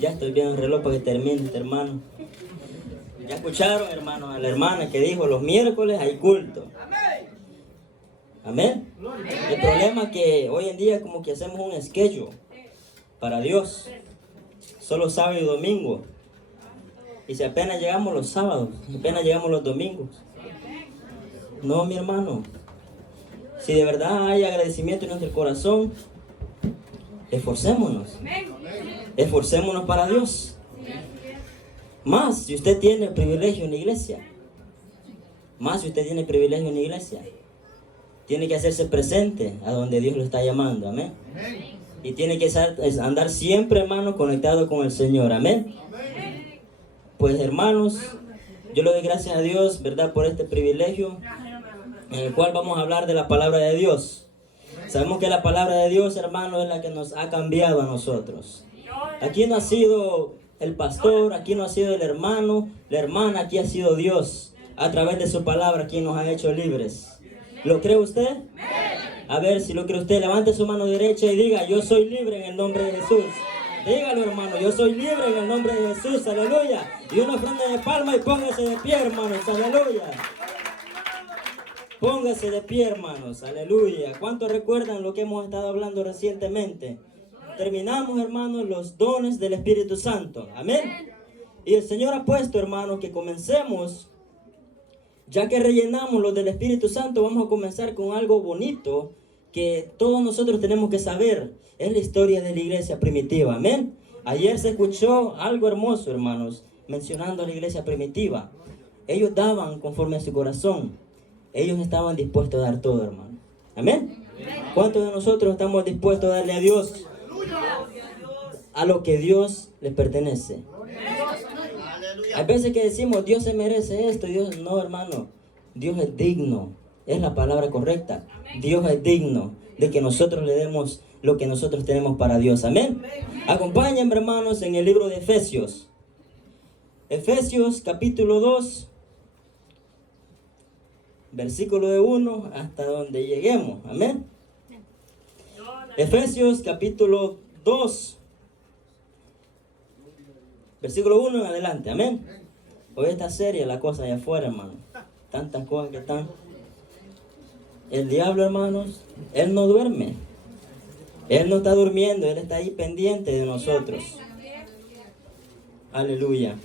Ya estoy viendo el reloj para que termine, hermano. Ya escucharon, hermano, a la hermana que dijo los miércoles hay culto. Amén. El problema es que hoy en día como que hacemos un schedule para Dios. Solo sábado y domingo. Y si apenas llegamos los sábados, apenas llegamos los domingos. No, mi hermano. Si de verdad hay agradecimiento en nuestro corazón, esforcémonos. Esforcémonos para Dios. Más si usted tiene privilegio en la iglesia. Más si usted tiene privilegio en la iglesia. Tiene que hacerse presente a donde Dios lo está llamando. Amén. Y tiene que andar siempre, hermano, conectado con el Señor. Amén. Pues, hermanos, yo le doy gracias a Dios, ¿verdad?, por este privilegio en el cual vamos a hablar de la palabra de Dios. Sabemos que la palabra de Dios, hermano, es la que nos ha cambiado a nosotros. Aquí no ha sido el pastor, aquí no ha sido el hermano, la hermana, aquí ha sido Dios. A través de su palabra, quien nos ha hecho libres. ¿Lo cree usted? A ver, si lo cree usted, levante su mano derecha y diga, yo soy libre en el nombre de Jesús. Dígalo, hermano, yo soy libre en el nombre de Jesús, aleluya. Y una ofrenda de palma y póngase de pie, hermanos, aleluya. Póngase de pie, hermanos, aleluya. ¿Cuántos recuerdan lo que hemos estado hablando recientemente? Terminamos, hermanos, los dones del Espíritu Santo, amén. Y el Señor ha puesto, hermanos, que comencemos. Ya que rellenamos lo del Espíritu Santo, vamos a comenzar con algo bonito que todos nosotros tenemos que saber. Es la historia de la iglesia primitiva, amén. Ayer se escuchó algo hermoso, hermanos, mencionando a la iglesia primitiva. Ellos daban conforme a su corazón. Ellos estaban dispuestos a dar todo, hermano. Amén. ¿Cuántos de nosotros estamos dispuestos a darle a Dios a lo que Dios le pertenece? Hay veces que decimos, Dios se merece esto, Dios no, hermano. Dios es digno, es la palabra correcta. Dios es digno de que nosotros le demos lo que nosotros tenemos para Dios. Amén. Acompáñenme, hermanos, en el libro de Efesios. Efesios capítulo 2, versículo de 1 hasta donde lleguemos. Amén. Efesios capítulo 2. Versículo 1 en adelante, amén. Hoy está seria la cosa allá afuera, hermano. Tantas cosas que están. El diablo, hermanos, él no duerme. Él no está durmiendo, él está ahí pendiente de nosotros. Aleluya.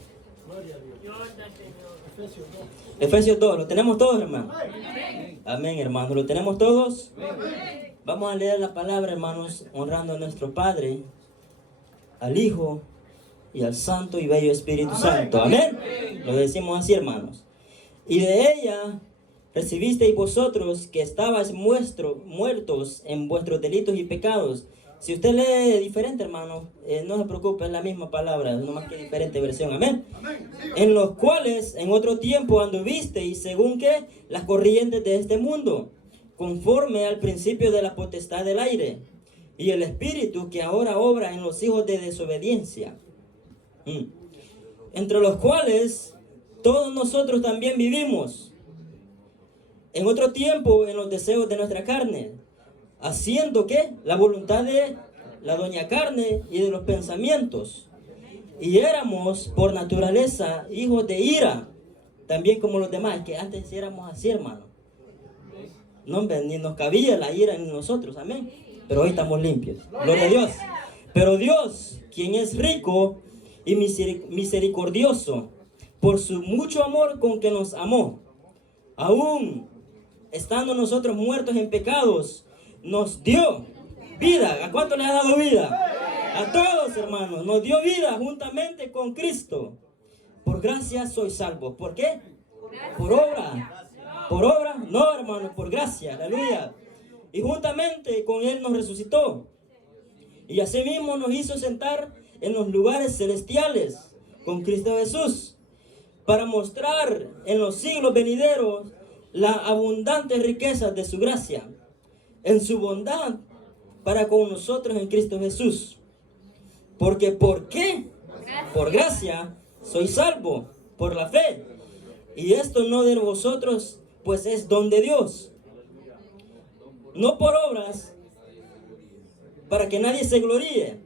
Efesios 2, ¿lo tenemos todos, hermano? Amén, hermanos, ¿lo tenemos todos? Vamos a leer la palabra, hermanos, honrando a nuestro Padre, al Hijo y al Santo y Bello Espíritu Santo. Amén. Lo decimos así, hermanos. Y de ella recibisteis vosotros que estabais muertos en vuestros delitos y pecados. Si usted lee diferente, hermano, no se preocupe, es la misma palabra, no más que diferente versión. Amén. En los cuales en otro tiempo anduvisteis según que las corrientes de este mundo, conforme al principio de la potestad del aire y el espíritu que ahora obra en los hijos de desobediencia. Entre los cuales todos nosotros también vivimos en otro tiempo en los deseos de nuestra carne, haciendo que la voluntad de la doña carne y de los pensamientos, y éramos por naturaleza hijos de ira, también como los demás. Que antes éramos así, hermano. No, ni nos cabía la ira en nosotros, amén. Pero hoy estamos limpios, gloria a Dios. Pero Dios, quien es rico y misericordioso, por su mucho amor con que nos amó, aún estando nosotros muertos en pecados, nos dio vida. ¿A cuánto le ha dado vida? A todos, hermanos. Nos dio vida juntamente con Cristo. Por gracia soy salvo. ¿Por qué? Por obra. ¿Por obra? No, hermanos, por gracia. Aleluya. Y juntamente con Él nos resucitó. Y asimismo nos hizo sentar en los lugares celestiales con Cristo Jesús, para mostrar en los siglos venideros la abundante riqueza de su gracia, en su bondad para con nosotros en Cristo Jesús. Porque ¿por qué? Por gracia soy salvo, por la fe. Y esto no de vosotros, pues es don de Dios. No por obras, para que nadie se gloríe.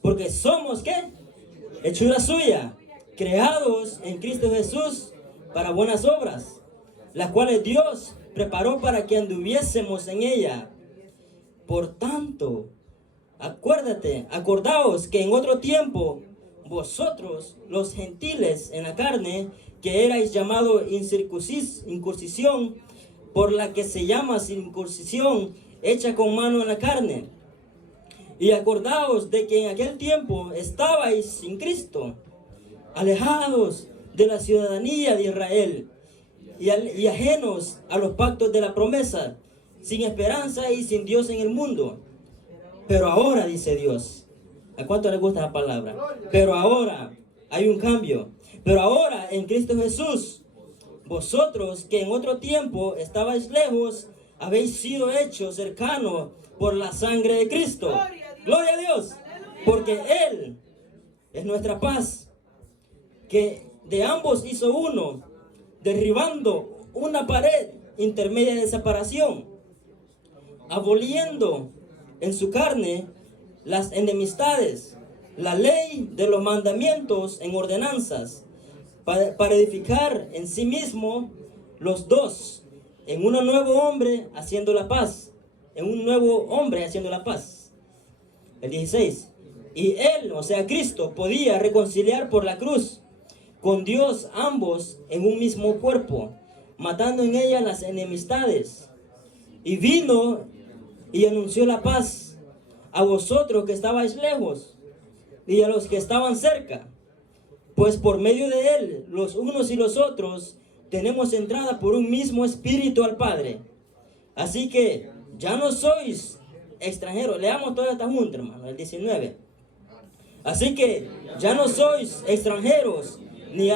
Porque somos, ¿qué? hechura suya, creados en Cristo Jesús para buenas obras, las cuales Dios preparó para que anduviésemos en ella. Por tanto, acordaos que en otro tiempo vosotros, los gentiles en la carne, que erais llamados incircuncisión, por la que se llama circuncisión hecha con mano en la carne. Y acordaos de que en aquel tiempo estabais sin Cristo, alejados de la ciudadanía de Israel y ajenos a los pactos de la promesa, sin esperanza y sin Dios en el mundo. Pero ahora, dice Dios, ¿a cuánto les gusta la palabra? Pero ahora hay un cambio. Pero ahora en Cristo Jesús, vosotros que en otro tiempo estabais lejos, habéis sido hechos cercanos por la sangre de Cristo. Gloria a Dios. Porque Él es nuestra paz, que de ambos hizo uno, derribando una pared intermedia de separación, aboliendo en su carne las enemistades, la ley de los mandamientos en ordenanzas, para edificar en sí mismo los dos en un nuevo hombre haciendo la paz. En un nuevo hombre haciendo la paz. El 16. Y Él, o sea Cristo, podía reconciliar por la cruz con Dios ambos en un mismo cuerpo, matando en ella las enemistades. Y vino y anunció la paz a vosotros que estabais lejos y a los que estaban cerca. Pues por medio de Él, los unos y los otros, tenemos entrada por un mismo Espíritu al Padre. Así que ya no sois extranjeros. Leamos toda esta junta, hermano, el 19. Así que ya no sois extranjeros, ni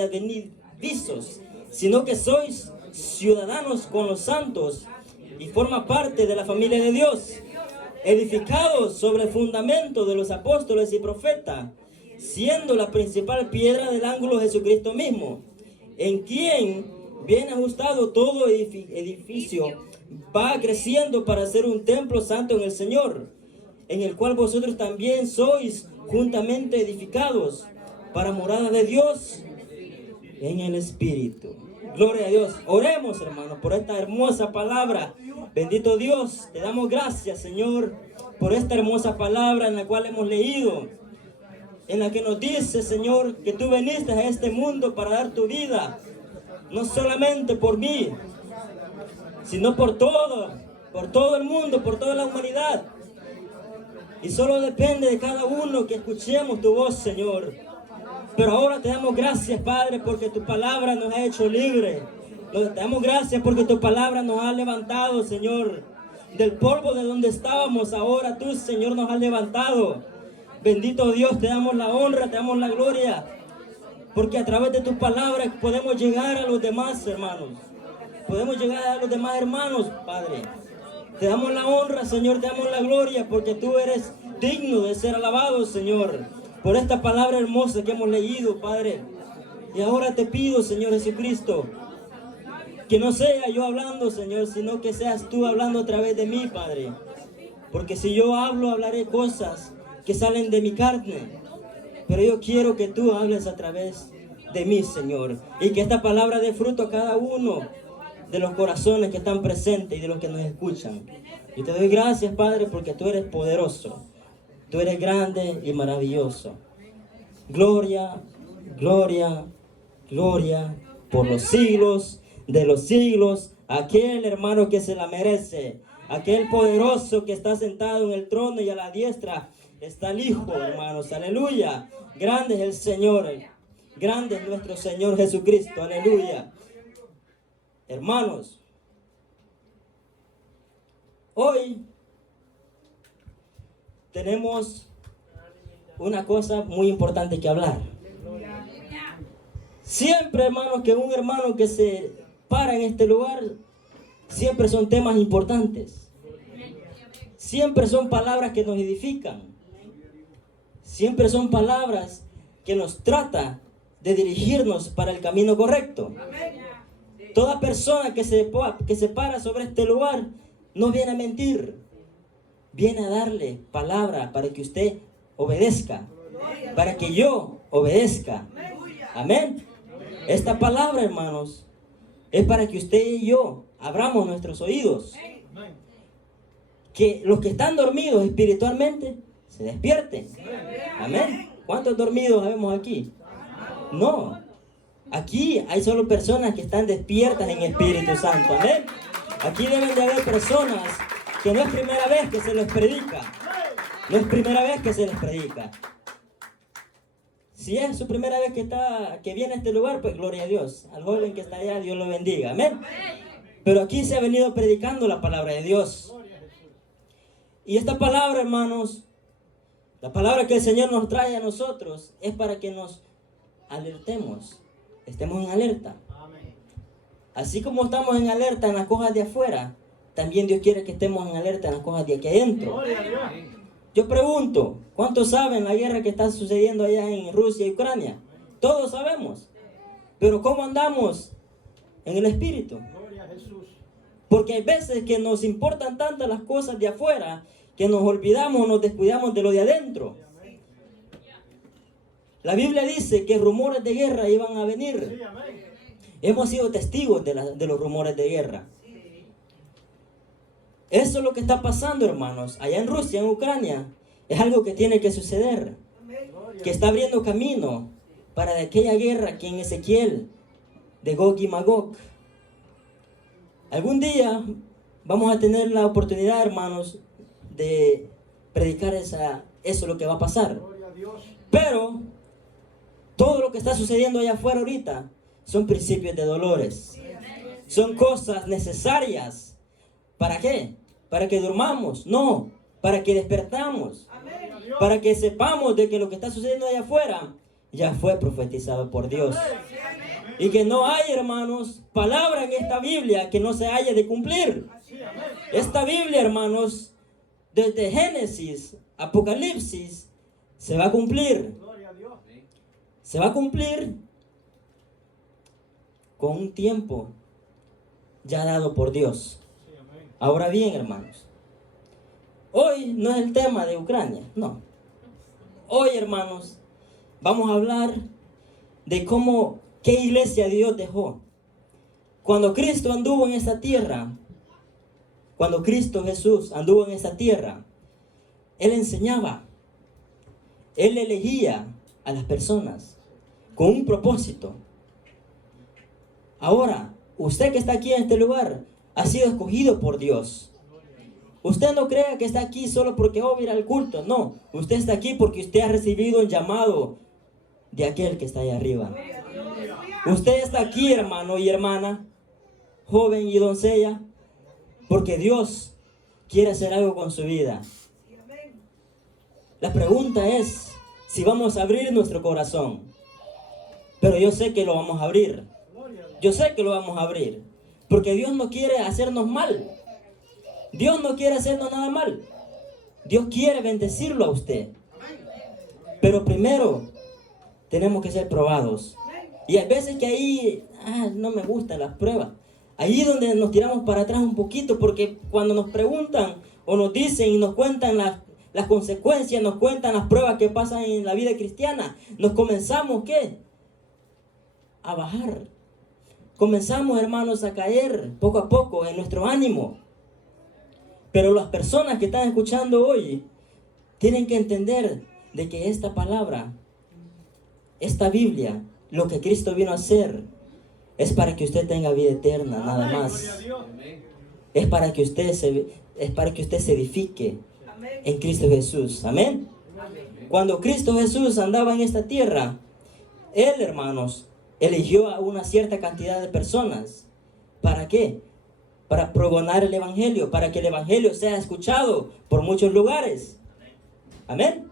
advenidizos, sino que sois ciudadanos con los santos y forma parte de la familia de Dios, edificados sobre el fundamento de los apóstoles y profetas, siendo la principal piedra del ángulo Jesucristo mismo, en quien, bien ajustado todo edificio, va creciendo para ser un templo santo en el Señor, en el cual vosotros también sois juntamente edificados para morada de Dios en el Espíritu. Gloria a Dios. Oremos, hermanos, por esta hermosa palabra. Bendito Dios, te damos gracias, Señor, por esta hermosa palabra en la cual hemos leído, en la que nos dice, Señor, que tú viniste a este mundo para dar tu vida, no solamente por mí, sino por todo el mundo, por toda la humanidad. Y solo depende de cada uno que escuchemos tu voz, Señor. Pero ahora te damos gracias, Padre, porque tu palabra nos ha hecho libres. Te damos gracias porque tu palabra nos ha levantado, Señor. Del polvo de donde estábamos, ahora tú, Señor, nos has levantado. Bendito Dios, te damos la honra, te damos la gloria. Porque a través de tu palabra podemos llegar a los demás, hermanos. Podemos llegar a los demás hermanos, Padre. Te damos la honra, Señor, te damos la gloria, porque tú eres digno de ser alabado, Señor, por esta palabra hermosa que hemos leído, Padre. Y ahora te pido, Señor Jesucristo, que no sea yo hablando, Señor, sino que seas tú hablando a través de mí, Padre. Porque si yo hablo, hablaré cosas que salen de mi carne. Pero yo quiero que tú hables a través de mí, Señor. Y que esta palabra dé fruto a cada uno de los corazones que están presentes y de los que nos escuchan. Y te doy gracias, Padre, porque tú eres poderoso. Tú eres grande y maravilloso. Gloria, gloria, gloria por los siglos de los siglos. Aquel hermano que se la merece. Aquel poderoso que está sentado en el trono y a la diestra está el Hijo, hermanos. Aleluya. Grande es el Señor. Grande es nuestro Señor Jesucristo. Aleluya. Hermanos, hoy tenemos una cosa muy importante que hablar. Siempre, hermanos, que un hermano que se para en este lugar, siempre son temas importantes. Siempre son palabras que nos edifican. Siempre son palabras que nos tratan de dirigirnos para el camino correcto. Toda persona que se para sobre este lugar no viene a mentir. Viene a darle palabra para que usted obedezca. para que yo obedezca. Amén. Esta palabra, hermanos, es para que usted y yo abramos nuestros oídos. Que los que están dormidos espiritualmente se despierten. Amén. ¿Cuántos dormidos vemos aquí? No. Aquí hay solo personas que están despiertas en Espíritu Santo. Amén. Aquí deben de haber personas que no es primera vez que se les predica. No es primera vez que se les predica. Si es su primera vez que viene a este lugar, pues gloria a Dios. Al joven que está allá, Dios lo bendiga. Amén. Pero aquí se ha venido predicando la palabra de Dios. Y esta palabra, hermanos, la palabra que el Señor nos trae a nosotros es para que nos alertemos. Estemos en alerta. Así como estamos en alerta en las cosas de afuera, también Dios quiere que estemos en alerta en las cosas de aquí adentro. Yo pregunto, ¿cuántos saben la guerra que está sucediendo allá en Rusia y Ucrania? Todos sabemos. Pero ¿cómo andamos en el Espíritu? Porque hay veces que nos importan tanto las cosas de afuera que nos olvidamos, nos descuidamos de lo de adentro. La Biblia dice que rumores de guerra iban a venir. Hemos sido testigos de los rumores de guerra. Eso es lo que está pasando, hermanos. Allá en Rusia, en Ucrania, es algo que tiene que suceder. Que está abriendo camino para de aquella guerra que en Ezequiel, de Gog y Magog. Algún día vamos a tener la oportunidad, hermanos, de predicar eso es lo que va a pasar. Pero todo lo que está sucediendo allá afuera ahorita son principios de dolores. Son cosas necesarias. ¿Para qué? ¿Para que durmamos? No, para que despertamos. Para que sepamos de que lo que está sucediendo allá afuera ya fue profetizado por Dios. Y que no hay, hermanos, palabra en esta Biblia que no se haya de cumplir. Esta Biblia, hermanos, desde Génesis, Apocalipsis, se va a cumplir. Se va a cumplir con un tiempo ya dado por Dios. Ahora bien, hermanos, hoy no es el tema de Ucrania, no. Hoy, hermanos, vamos a hablar de qué iglesia Dios dejó. Cuando Cristo anduvo en esta tierra, cuando Cristo Jesús anduvo en esta tierra, Él enseñaba, Él elegía a las personas con un propósito. Ahora, usted que está aquí en este lugar, ha sido escogido por Dios. Usted no crea que está aquí solo porque va a ir al culto. No, usted está aquí porque usted ha recibido el llamado de aquel que está allá arriba. Usted está aquí, hermano y hermana, joven y doncella, porque Dios quiere hacer algo con su vida. La pregunta es si vamos a abrir nuestro corazón. Pero yo sé que lo vamos a abrir. Yo sé que lo vamos a abrir. Porque Dios no quiere hacernos mal. Dios no quiere hacernos nada mal. Dios quiere bendecirlo a usted. Pero primero tenemos que ser probados. Y hay veces que ahí no me gustan las pruebas. Ahí es donde nos tiramos para atrás un poquito, porque cuando nos preguntan o nos dicen y nos cuentan las consecuencias, nos cuentan las pruebas que pasan en la vida cristiana, nos comenzamos, ¿qué? A bajar. Comenzamos, hermanos, a caer poco a poco en nuestro ánimo. Pero las personas que están escuchando hoy tienen que entender de que esta palabra, esta Biblia, lo que Cristo vino a hacer, es para que usted tenga vida eterna, nada más. Es para que usted se edifique en Cristo Jesús. Amén. Cuando Cristo Jesús andaba en esta tierra, Él, hermanos, eligió a una cierta cantidad de personas. ¿Para qué? Para pregonar el Evangelio, para que el Evangelio sea escuchado por muchos lugares. Amén.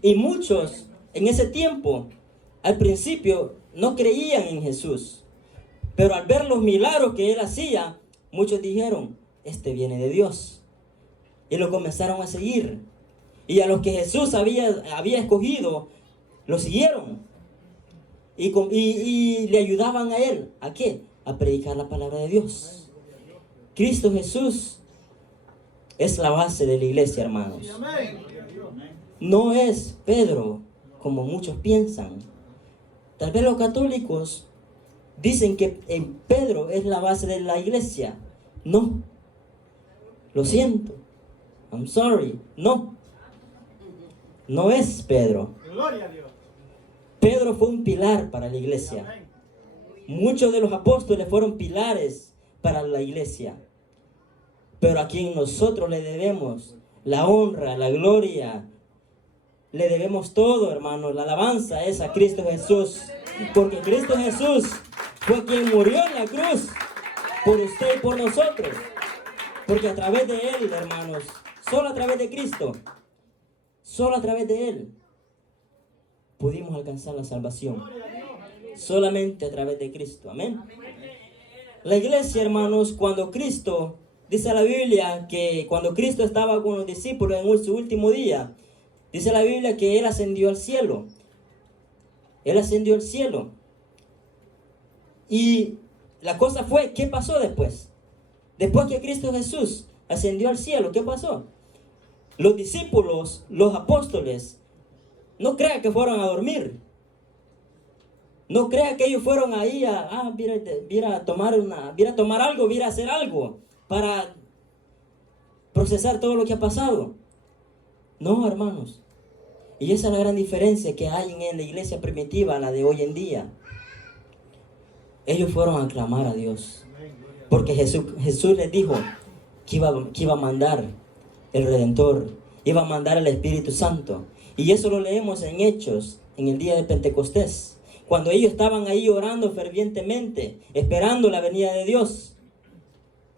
Y muchos en ese tiempo, al principio, no creían en Jesús. Pero al ver los milagros que Él hacía, muchos dijeron, este viene de Dios. Y lo comenzaron a seguir. Y a los que Jesús había escogido, lo siguieron. Y le ayudaban a Él. ¿A qué? A predicar la palabra de Dios. Cristo Jesús es la base de la iglesia, hermanos. no es Pedro como muchos piensan. Tal vez los católicos dicen que Pedro es la base de la iglesia. No, lo siento. I'm sorry. No es Pedro. Gloria a Dios. Pedro fue un pilar para la iglesia. Muchos de los apóstoles fueron pilares para la iglesia. Pero a quien nosotros le debemos la honra, la gloria, le debemos todo, hermanos. La alabanza es a Cristo Jesús. Porque Cristo Jesús fue quien murió en la cruz por usted y por nosotros. Porque a través de Él, hermanos, solo a través de Cristo, solo a través de Él, pudimos alcanzar la salvación. Solamente a través de Cristo. Amén. La iglesia, hermanos, cuando Cristo, dice la Biblia que cuando Cristo estaba con los discípulos en su último día, dice la Biblia que Él ascendió al cielo. Él ascendió al cielo. Y la cosa fue, ¿qué pasó después? Después que Cristo Jesús ascendió al cielo, ¿qué pasó? Los discípulos, los apóstoles, no crean que fueron a dormir. No crean que ellos fueron ahí a tomar algo, a hacer algo para procesar todo lo que ha pasado. No, hermanos. Y esa es la gran diferencia que hay en la iglesia primitiva, la de hoy en día. Ellos fueron a clamar a Dios. Porque Jesús les dijo que iba a mandar el Redentor, iba a mandar el Espíritu Santo. Y eso lo leemos en Hechos, en el día de Pentecostés. Cuando ellos estaban ahí orando fervientemente, esperando la venida de Dios.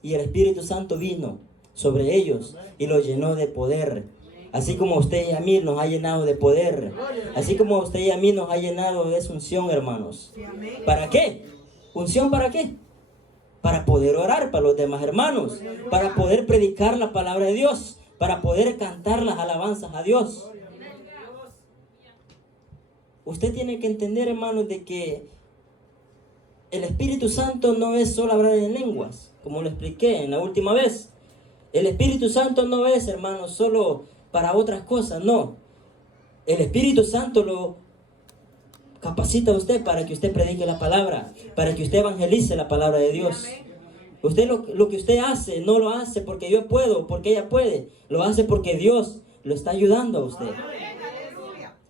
Y el Espíritu Santo vino sobre ellos y los llenó de poder. Así como a usted y a mí nos ha llenado de poder. Así como a usted y a mí nos ha llenado de esa unción, hermanos. ¿Para qué? ¿Unción para qué? Para poder orar para los demás hermanos. Para poder predicar la palabra de Dios. Para poder cantar las alabanzas a Dios. Usted tiene que entender, hermanos, de que el Espíritu Santo no es solo hablar en lenguas, como lo expliqué en la última vez. El Espíritu Santo no es, hermanos, solo para otras cosas, no. El Espíritu Santo lo capacita a usted para que usted predique la palabra, para que usted evangelice la palabra de Dios. Usted lo que usted hace, no lo hace porque yo puedo, porque ella puede. Lo hace porque Dios lo está ayudando a usted.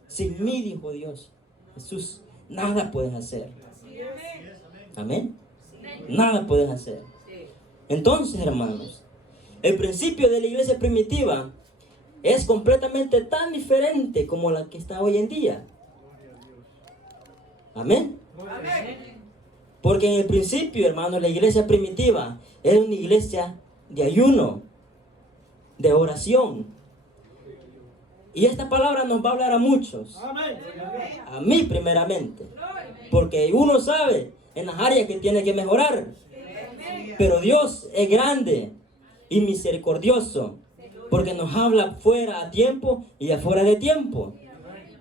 Sin mí, dijo Dios, Jesús, nada puedes hacer. Amén. Nada puedes hacer. Entonces, hermanos, el principio de la iglesia primitiva es completamente tan diferente como la que está hoy en día. Amén. Porque en el principio, hermanos, la iglesia primitiva era una iglesia de ayuno, de oración. Y esta palabra nos va a hablar a muchos. A mí primeramente. Porque uno sabe en las áreas que tiene que mejorar. Pero Dios es grande y misericordioso. Porque nos habla fuera a tiempo y afuera de tiempo.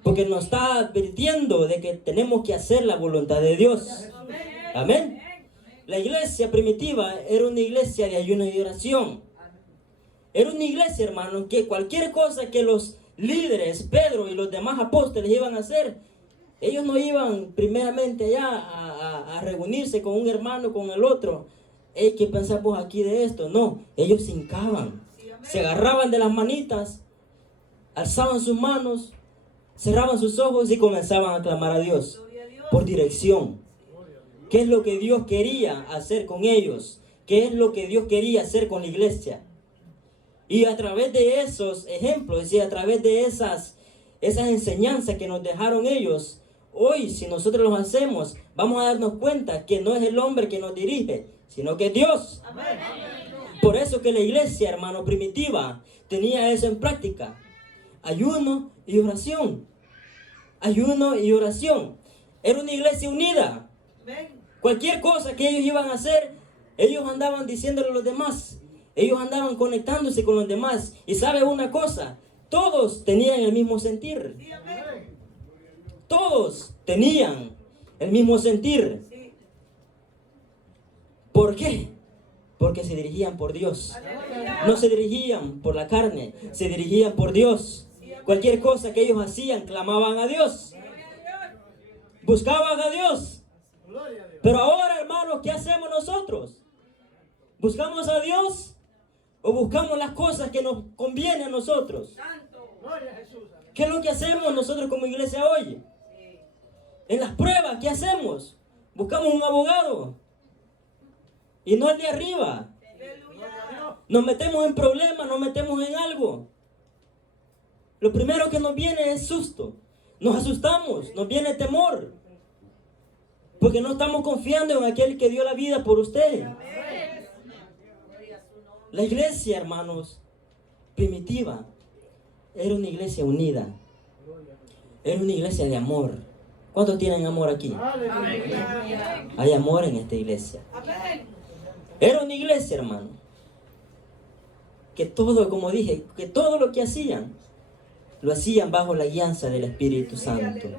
Porque nos está advirtiendo de que tenemos que hacer la voluntad de Dios. Amén. La iglesia primitiva era una iglesia de ayuno y oración. Era una iglesia, hermanos, que cualquier cosa que los líderes, Pedro y los demás apóstoles iban a hacer, ellos no iban primeramente allá a reunirse con un hermano, con el otro. ¿Qué pensamos aquí de esto? No, ellos se hincaban, se agarraban de las manitas, alzaban sus manos, cerraban sus ojos y comenzaban a clamar a Dios por dirección. ¿Qué es lo que Dios quería hacer con ellos? ¿Qué es lo que Dios quería hacer con la iglesia? Y a través de esos ejemplos y a través de esas enseñanzas que nos dejaron ellos, hoy si nosotros los hacemos, vamos a darnos cuenta que no es el hombre que nos dirige, sino que es Dios. Amén. Por eso que la iglesia, hermano, primitiva, tenía eso en práctica. Ayuno y oración. Ayuno y oración. Era una iglesia unida. Cualquier cosa que ellos iban a hacer, ellos andaban diciéndole a los demás. Ellos andaban conectándose con los demás. Y sabe una cosa, todos tenían el mismo sentir. Todos tenían el mismo sentir. ¿Por qué? Porque se dirigían por Dios. No se dirigían por la carne, se dirigían por Dios. Cualquier cosa que ellos hacían, clamaban a Dios. Buscaban a Dios. Pero ahora, hermanos, ¿qué hacemos nosotros? ¿Buscamos a Dios o buscamos las cosas que nos convienen a nosotros? ¿Qué es lo que hacemos nosotros como iglesia hoy? En las pruebas, ¿qué hacemos? Buscamos un abogado y no el de arriba. Nos metemos en problemas, nos metemos en algo. Lo primero que nos viene es susto. Nos asustamos, nos viene temor. Porque no estamos confiando en aquel que dio la vida por usted. La iglesia, hermanos, primitiva, era una iglesia unida. Era una iglesia de amor. ¿Cuántos tienen amor aquí? Hay amor en esta iglesia. Era una iglesia, hermano, que todo, como dije, que todo lo que hacían, lo hacían bajo la guianza del Espíritu Santo.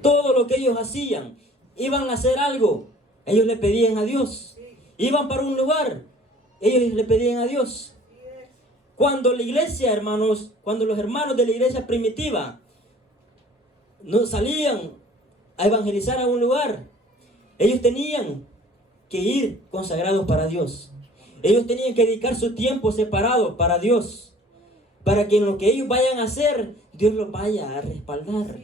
Todo lo que ellos hacían, iban a hacer algo, ellos le pedían a Dios. Iban para un lugar, ellos le pedían a Dios. Cuando la iglesia, hermanos, cuando los hermanos de la iglesia primitiva no salían a evangelizar a un lugar, ellos tenían que ir consagrados para Dios. Ellos tenían que dedicar su tiempo separado para Dios, para que en lo que ellos vayan a hacer, Dios los vaya a respaldar.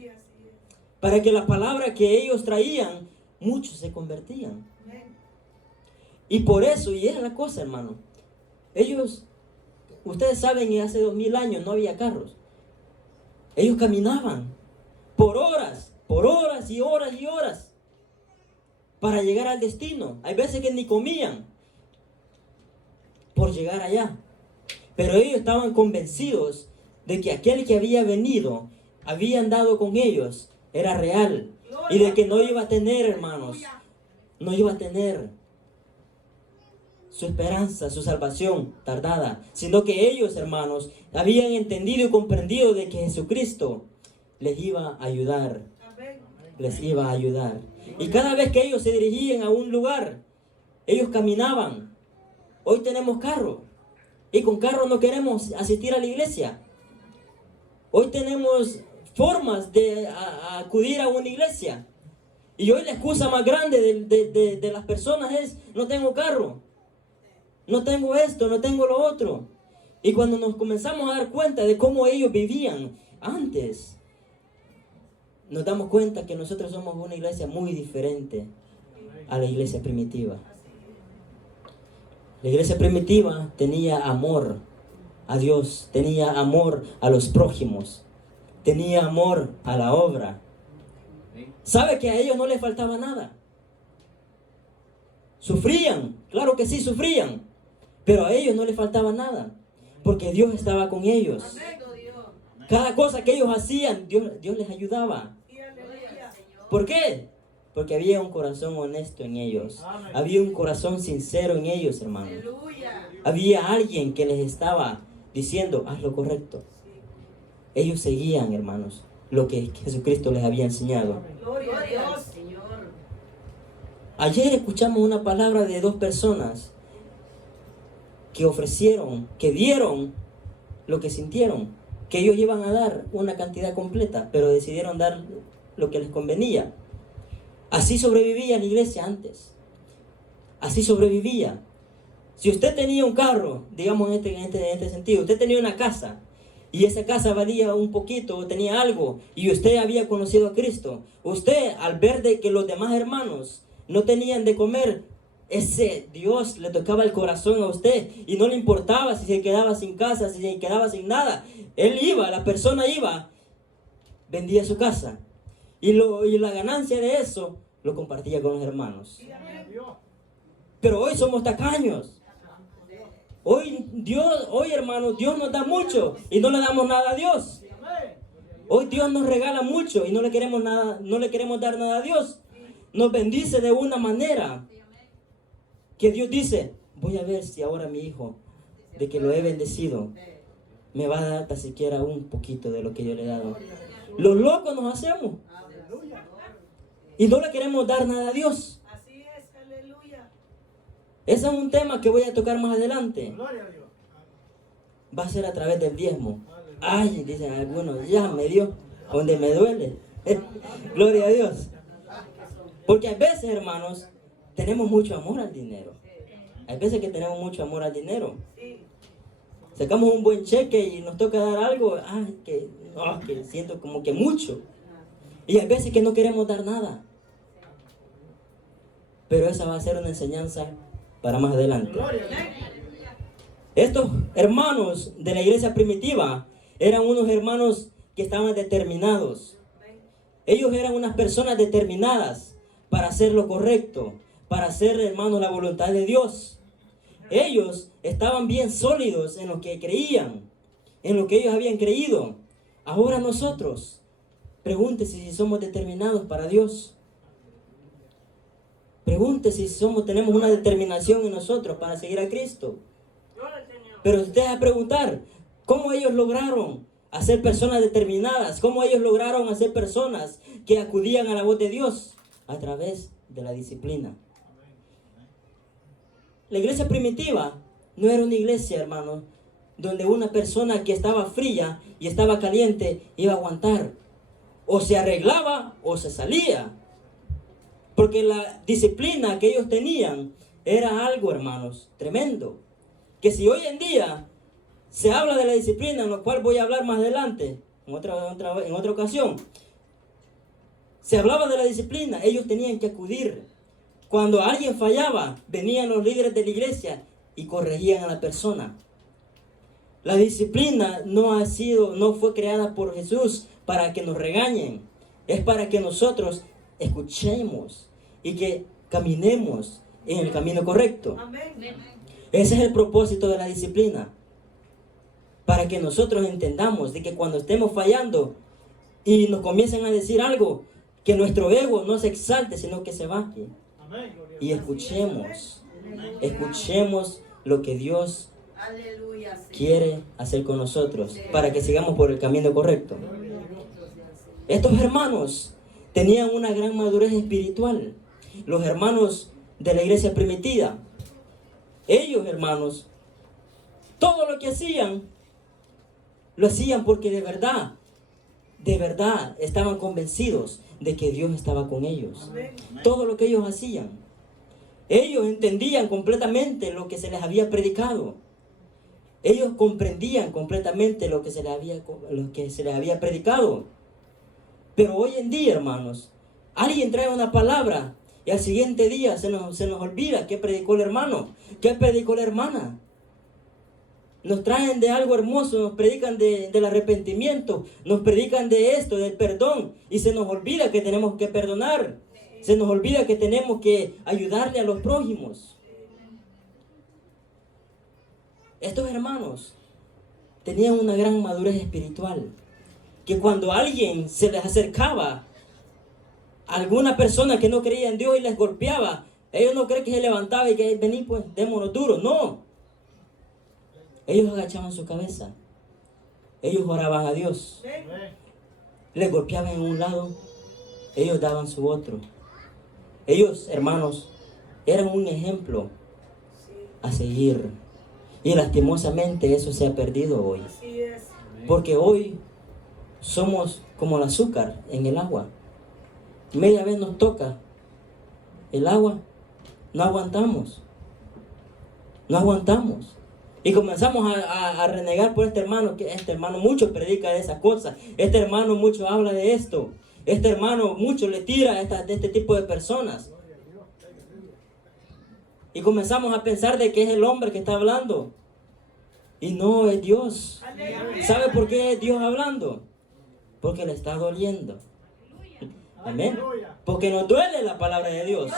Para que la palabra que ellos traían, muchos se convertían. Y por eso, y era la cosa, hermano, ellos, ustedes saben que hace 2000 años no había carros. Ellos caminaban por horas y horas y horas para llegar al destino. Hay veces que ni comían por llegar allá. Pero ellos estaban convencidos de que aquel que había venido, había andado con ellos, era real. Y de que no iba a tener, hermanos, no iba a tener su esperanza, su salvación tardada, sino que ellos, hermanos, habían entendido y comprendido de que Jesucristo les iba a ayudar. Les iba a ayudar. Y cada vez que ellos se dirigían a un lugar, ellos caminaban. Hoy tenemos carro. Y con carro no queremos asistir a la iglesia. Hoy tenemos formas de acudir a una iglesia. Y hoy la excusa más grande de las personas es: no tengo carro, no tengo esto, no tengo lo otro. Y cuando nos comenzamos a dar cuenta de cómo ellos vivían antes, nos damos cuenta que nosotros somos una iglesia muy diferente a la iglesia primitiva. La iglesia primitiva tenía amor a Dios, tenía amor a los prójimos, tenía amor a la obra. ¿Sabe que a ellos no les faltaba nada? Sufrían, claro que sí, sufrían, pero a ellos no les faltaba nada, porque Dios estaba con ellos. Cada cosa que ellos hacían, Dios les ayudaba. ¿Por qué? Porque había un corazón honesto en ellos. Había un corazón sincero en ellos, hermano. Había alguien que les estaba diciendo: haz lo correcto. Ellos seguían, hermanos, lo que Jesucristo les había enseñado. Gloria a Dios, Señor. Ayer escuchamos una palabra de 2 personas que ofrecieron, que dieron lo que sintieron, que ellos iban a dar una cantidad completa, pero decidieron dar lo que les convenía. Así sobrevivía la iglesia antes. Así sobrevivía. Si usted tenía un carro, digamos en este sentido, usted tenía una casa, y esa casa valía un poquito, o tenía algo, y usted había conocido a Cristo, usted, al ver de que los demás hermanos no tenían de comer, ese Dios le tocaba el corazón a usted, y no le importaba si se quedaba sin casa, si se quedaba sin nada. Él iba, la persona iba, vendía su casa, y la ganancia de eso lo compartía con los hermanos. Pero hoy somos tacaños. Hoy hermanos, Dios nos da mucho y no le damos nada a Dios. Hoy Dios nos regala mucho y no le queremos dar nada a Dios. Nos bendice de una manera que Dios dice: voy a ver si ahora mi hijo, de que lo he bendecido, me va a dar tan siquiera un poquito de lo que yo le he dado. Los locos nos hacemos y no le queremos dar nada a Dios. Así es, aleluya. Ese es un tema que voy a tocar más adelante. Va a ser a través del diezmo. Ay, dicen algunos, ya me dio donde me duele. Gloria a Dios. Porque a veces, hermanos, tenemos mucho amor al dinero. Hay veces que tenemos mucho amor al dinero. Sacamos un buen cheque y nos toca dar algo, que siento como que mucho. Y hay veces que no queremos dar nada. Pero esa va a ser una enseñanza para más adelante. Estos hermanos de la iglesia primitiva eran unos hermanos que estaban determinados. Ellos eran unas personas determinadas para hacer lo correcto, para hacer, hermanos, la voluntad de Dios. Ellos estaban bien sólidos en lo que creían, en lo que ellos habían creído. Ahora nosotros, pregúntese si somos determinados para Dios. Pregúntese si tenemos una determinación en nosotros para seguir a Cristo. Pero usted va a preguntar, ¿cómo ellos lograron hacer personas determinadas? ¿Cómo ellos lograron hacer personas que acudían a la voz de Dios? A través de la disciplina. La iglesia primitiva no era una iglesia, hermanos, donde una persona que estaba fría y estaba caliente iba a aguantar. O se arreglaba o se salía. Porque la disciplina que ellos tenían era algo, hermanos, tremendo. Que si hoy en día se habla de la disciplina, en lo cual voy a hablar más adelante, en otra ocasión, se hablaba de la disciplina, ellos tenían que acudir. Cuando alguien fallaba, venían los líderes de la iglesia y corregían a la persona. La disciplina no fue creada por Jesús para que nos regañen. Es para que nosotros escuchemos y que caminemos en el camino correcto. Ese es el propósito de la disciplina. Para que nosotros entendamos de que cuando estemos fallando y nos comiencen a decir algo, que nuestro ego no se exalte, sino que se baje. Y escuchemos lo que Dios quiere hacer con nosotros para que sigamos por el camino correcto. Estos hermanos tenían una gran madurez espiritual. Los hermanos de la iglesia primitiva, ellos, hermanos, todo lo que hacían, lo hacían porque de verdad estaban convencidos de que Dios estaba con ellos. Todo lo que ellos hacían, ellos entendían completamente lo que se les había predicado. Ellos comprendían completamente lo que se les había predicado. Pero hoy en día, hermanos, alguien trae una palabra y al siguiente día se nos olvida qué predicó el hermano, qué predicó la hermana. Nos traen de algo hermoso, nos predican del arrepentimiento, nos predican de esto, del perdón, y se nos olvida que tenemos que perdonar. Se nos olvida que tenemos que ayudarle a los prójimos. Estos hermanos tenían una gran madurez espiritual, que cuando alguien se les acercaba, alguna persona que no creía en Dios y les golpeaba, ellos no creen que se levantaba y que vení pues, démonos duro. No. Ellos agachaban su cabeza. Ellos oraban a Dios. Les golpeaban en un lado, ellos daban su otro. Ellos, hermanos, eran un ejemplo a seguir. Y lastimosamente eso se ha perdido hoy. Porque hoy somos como el azúcar en el agua. Media vez nos toca el agua, no aguantamos. Y comenzamos a renegar por este hermano, que este hermano mucho predica de esas cosas. Este hermano mucho habla de esto. Este hermano mucho le tira de este tipo de personas. Y comenzamos a pensar de que es el hombre que está hablando. Y no, es Dios. ¿Sabe por qué es Dios hablando? Porque le está doliendo. Amén. Porque nos duele la palabra de Dios.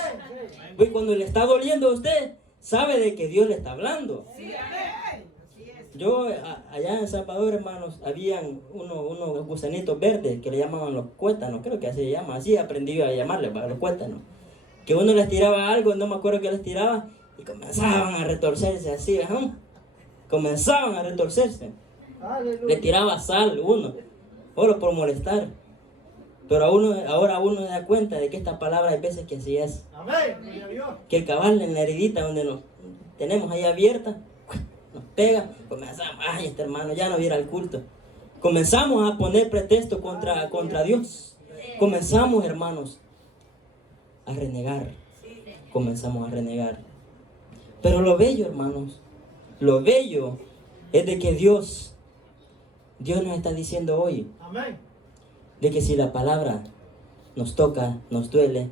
Y cuando le está doliendo a usted, sabe de que Dios le está hablando. Yo, allá en El Salvador, hermanos, habían unos gusanitos verdes que le llamaban los cuétanos, creo que así se llama, así aprendí a llamarle para los cuétanos. Que uno les tiraba algo, no me acuerdo qué les tiraba, y comenzaban a retorcerse así, comenzaban a retorcerse. Le tiraba sal uno, solo por molestar. Pero ahora uno se da cuenta de que esta palabra hay veces que así es. Que el cabal en la heridita donde nos tenemos ahí abierta, nos pega, comenzamos, ay, este hermano ya no viera el culto. Comenzamos a poner pretexto contra Dios. Comenzamos, hermanos, a renegar. Comenzamos a renegar. Pero lo bello, hermanos, lo bello es de que Dios nos está diciendo hoy, de que si la palabra nos toca, nos duele,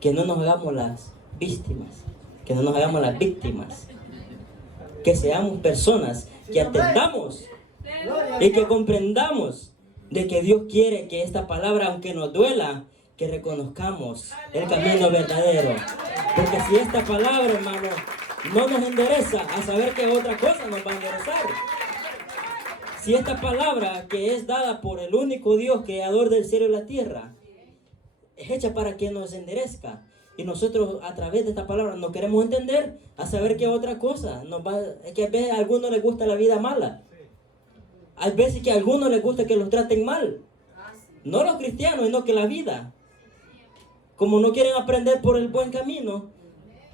que no nos hagamos las víctimas, que no nos hagamos las víctimas, que seamos personas que atendamos y que comprendamos de que Dios quiere que esta palabra, aunque nos duela, que reconozcamos el camino verdadero. Porque si esta palabra, hermano, no nos endereza, a saber que otra cosa nos va a enderezar. Si esta palabra, que es dada por el único Dios, creador del cielo y la tierra, es hecha para que nos enderezca, y nosotros a través de esta palabra no queremos entender, a saber que otra cosa es que a veces a algunos les gusta la vida mala. Hay veces que a algunos les gusta que los traten mal. No los cristianos, sino que la vida. Como no quieren aprender por el buen camino,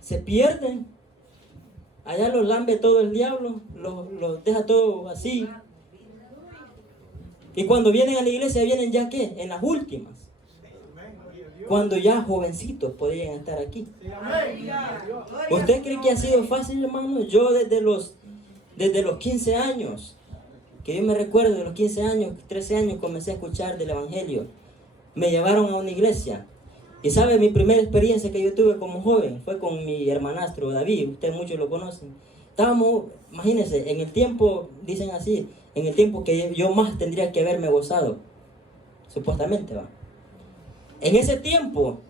se pierden. Allá los lambe todo el diablo, los deja todo así. Y cuando vienen a la iglesia, vienen ya ¿qué? En las últimas. Cuando ya jovencitos podrían estar aquí. ¿Usted cree que ha sido fácil, hermano? Yo desde los 15 años, que yo me recuerdo, de los 15 años, 13 años, comencé a escuchar del evangelio. Me llevaron a una iglesia. Y sabe, mi primera experiencia que yo tuve como joven fue con mi hermanastro David. Ustedes muchos lo conocen. Estábamos, imagínense, en el tiempo, dicen así, en el tiempo que yo más tendría que haberme gozado. Supuestamente, va. En ese tiempo,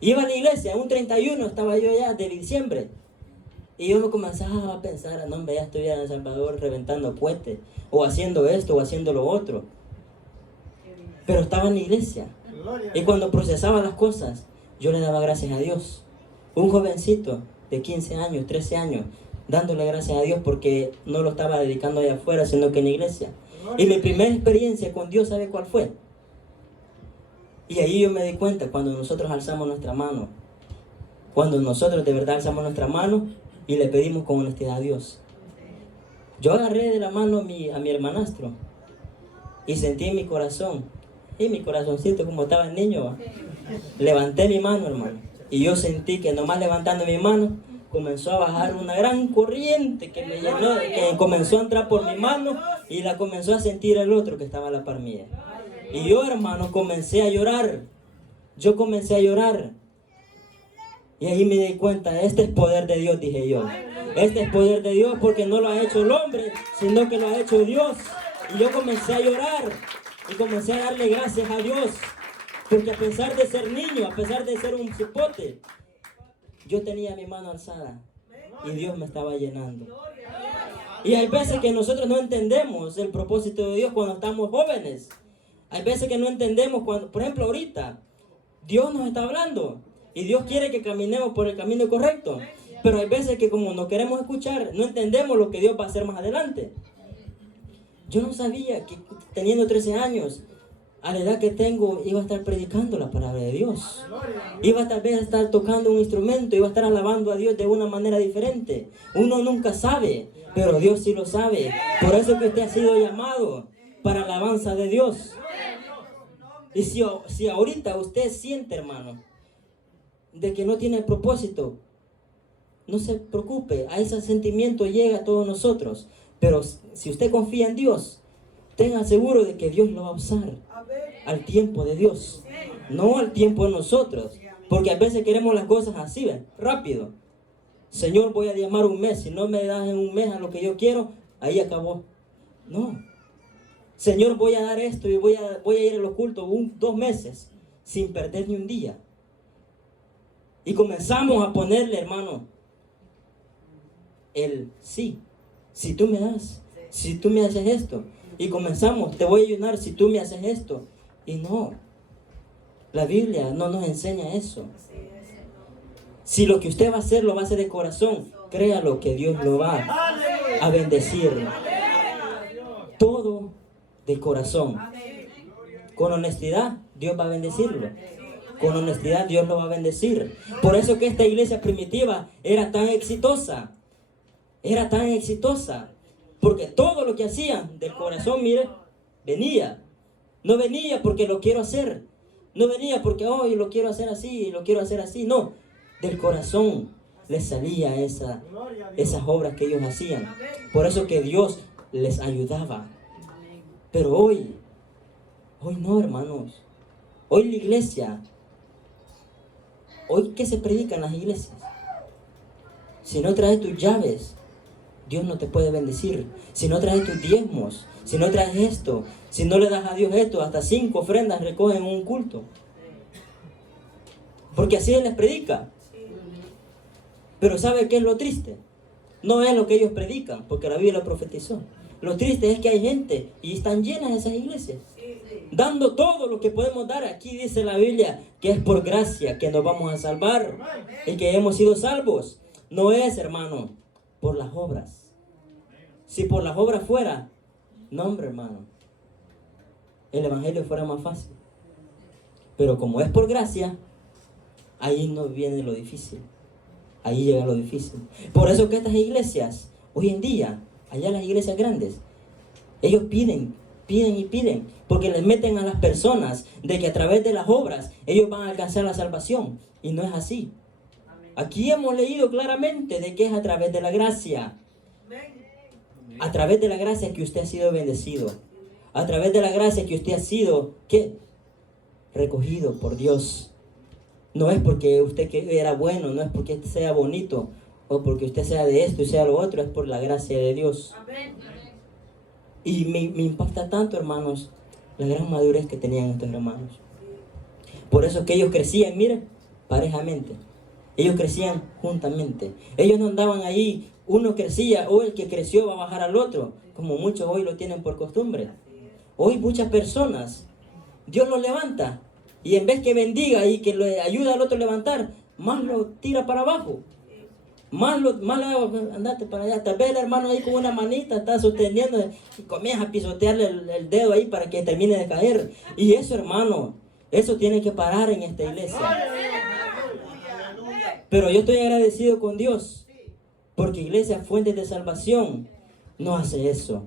iba a la iglesia, un 31, estaba yo allá de diciembre. Y yo me comenzaba a pensar, no, hombre, ya estuviera en El Salvador reventando cohetes, o haciendo esto, o haciendo lo otro. Pero estaba en la iglesia. Y cuando procesaba las cosas, yo le daba gracias a Dios. Un jovencito de 15 años, 13 años, dándole gracias a Dios porque no lo estaba dedicando allá afuera, sino que en la iglesia. Y mi primera experiencia con Dios, ¿sabe cuál fue? Y ahí yo me di cuenta, cuando nosotros alzamos nuestra mano, cuando nosotros de verdad alzamos nuestra mano y le pedimos con honestidad a Dios. Yo agarré de la mano a mi hermanastro y sentí en mi corazón, y mi corazoncito como estaba el niño, levanté mi mano, hermano, y yo sentí que nomás levantando mi mano comenzó a bajar una gran corriente que me llenó, que comenzó a entrar por mi mano y la comenzó a sentir el otro que estaba a la par mía. Y yo, hermano, comencé a llorar. Yo comencé a llorar. Y ahí me di cuenta, este es poder de Dios, dije yo. Este es poder de Dios porque no lo ha hecho el hombre, sino que lo ha hecho Dios. Y yo comencé a llorar y comencé a darle gracias a Dios. Porque a pesar de ser niño, a pesar de ser un cipote, yo tenía mi mano alzada y Dios me estaba llenando. Y hay veces que nosotros no entendemos el propósito de Dios cuando estamos jóvenes. Hay veces que no entendemos cuando, por ejemplo, ahorita, Dios nos está hablando y Dios quiere que caminemos por el camino correcto. Pero hay veces que como no queremos escuchar, no entendemos lo que Dios va a hacer más adelante. Yo no sabía que teniendo 13 años, a la edad que tengo, iba a estar predicando la palabra de Dios. Iba tal vez a estar tocando un instrumento, iba a estar alabando a Dios de una manera diferente. Uno nunca sabe, pero Dios sí lo sabe. Por eso que usted ha sido llamado para la alabanza de Dios. Y si ahorita usted siente, hermano, de que no tiene propósito, no se preocupe, a ese sentimiento llega a todos nosotros. Pero si usted confía en Dios, tenga seguro de que Dios lo va a usar al tiempo de Dios, no al tiempo de nosotros. Porque a veces queremos las cosas así, ¿ven? Rápido. Señor, voy a diezmar un mes, si no me das en un mes a lo que yo quiero, ahí acabó. No. Señor, voy a dar esto y voy a ir a los cultos 2 meses sin perder ni un día. Y comenzamos a ponerle, hermano, el sí. Si tú me das, si tú me haces esto. Y comenzamos, te voy a ayudar si tú me haces esto. Y no, la Biblia no nos enseña eso. Si lo que usted va a hacer lo va a hacer de corazón, créalo que Dios lo va a bendecir. Todo de corazón. Con honestidad, Dios va a bendecirlo. Con honestidad, Dios lo va a bendecir. Por eso que esta iglesia primitiva era tan exitosa. Era tan exitosa. Porque todo lo que hacían del corazón, mire, venía. No venía porque lo quiero hacer. No venía porque hoy lo quiero hacer así, lo quiero hacer así. No, del corazón les salía esas obras que ellos hacían. Por eso que Dios les ayudaba. Pero hoy no, hermanos. Hoy la iglesia, hoy ¿qué se predica en las iglesias? Si no traes tus llaves, Dios no te puede bendecir. Si no traes tus diezmos, si no traes esto, si no le das a Dios esto, hasta 5 ofrendas recogen en un culto. Porque así Él les predica. Pero ¿sabe qué es lo triste? No es lo que ellos predican, porque la Biblia lo profetizó. Lo triste es que hay gente, y están llenas esas iglesias, dando todo lo que podemos dar. Aquí dice la Biblia que es por gracia que nos vamos a salvar y que hemos sido salvos. No es, hermano, por las obras. Si por las obras fuera, no, hombre, hermano, el evangelio fuera más fácil. Pero como es por gracia, ahí no viene lo difícil. Ahí llega lo difícil. Por eso que estas iglesias, hoy en día, allá las iglesias grandes, ellos piden, porque les meten a las personas de que a través de las obras ellos van a alcanzar la salvación. Y no es así. Aquí hemos leído claramente de que es a través de la gracia. A través de la gracia que usted ha sido bendecido. A través de la gracia que usted ha sido, ¿qué? Recogido por Dios. No es porque usted era bueno, no es porque usted sea bonito, o porque usted sea de esto y sea lo otro, es por la gracia de Dios. Y me impacta tanto, hermanos, la gran madurez que tenían estos hermanos. Por eso que ellos crecían, miren, parejamente. Ellos crecían juntamente. Ellos no andaban ahí, uno crecía, o el que creció va a bajar al otro, como muchos hoy lo tienen por costumbre. Hoy muchas personas, Dios los levanta, y en vez que bendiga y que le ayude al otro a levantar, más lo tira para abajo. Más le andate para allá. Tal vez el hermano ahí con una manita está sosteniendo y comienza a pisotearle el dedo ahí para que termine de caer. Y eso, hermano, eso tiene que parar en esta iglesia. Pero yo estoy agradecido con Dios, porque Iglesia Fuentes de Salvación no hace eso.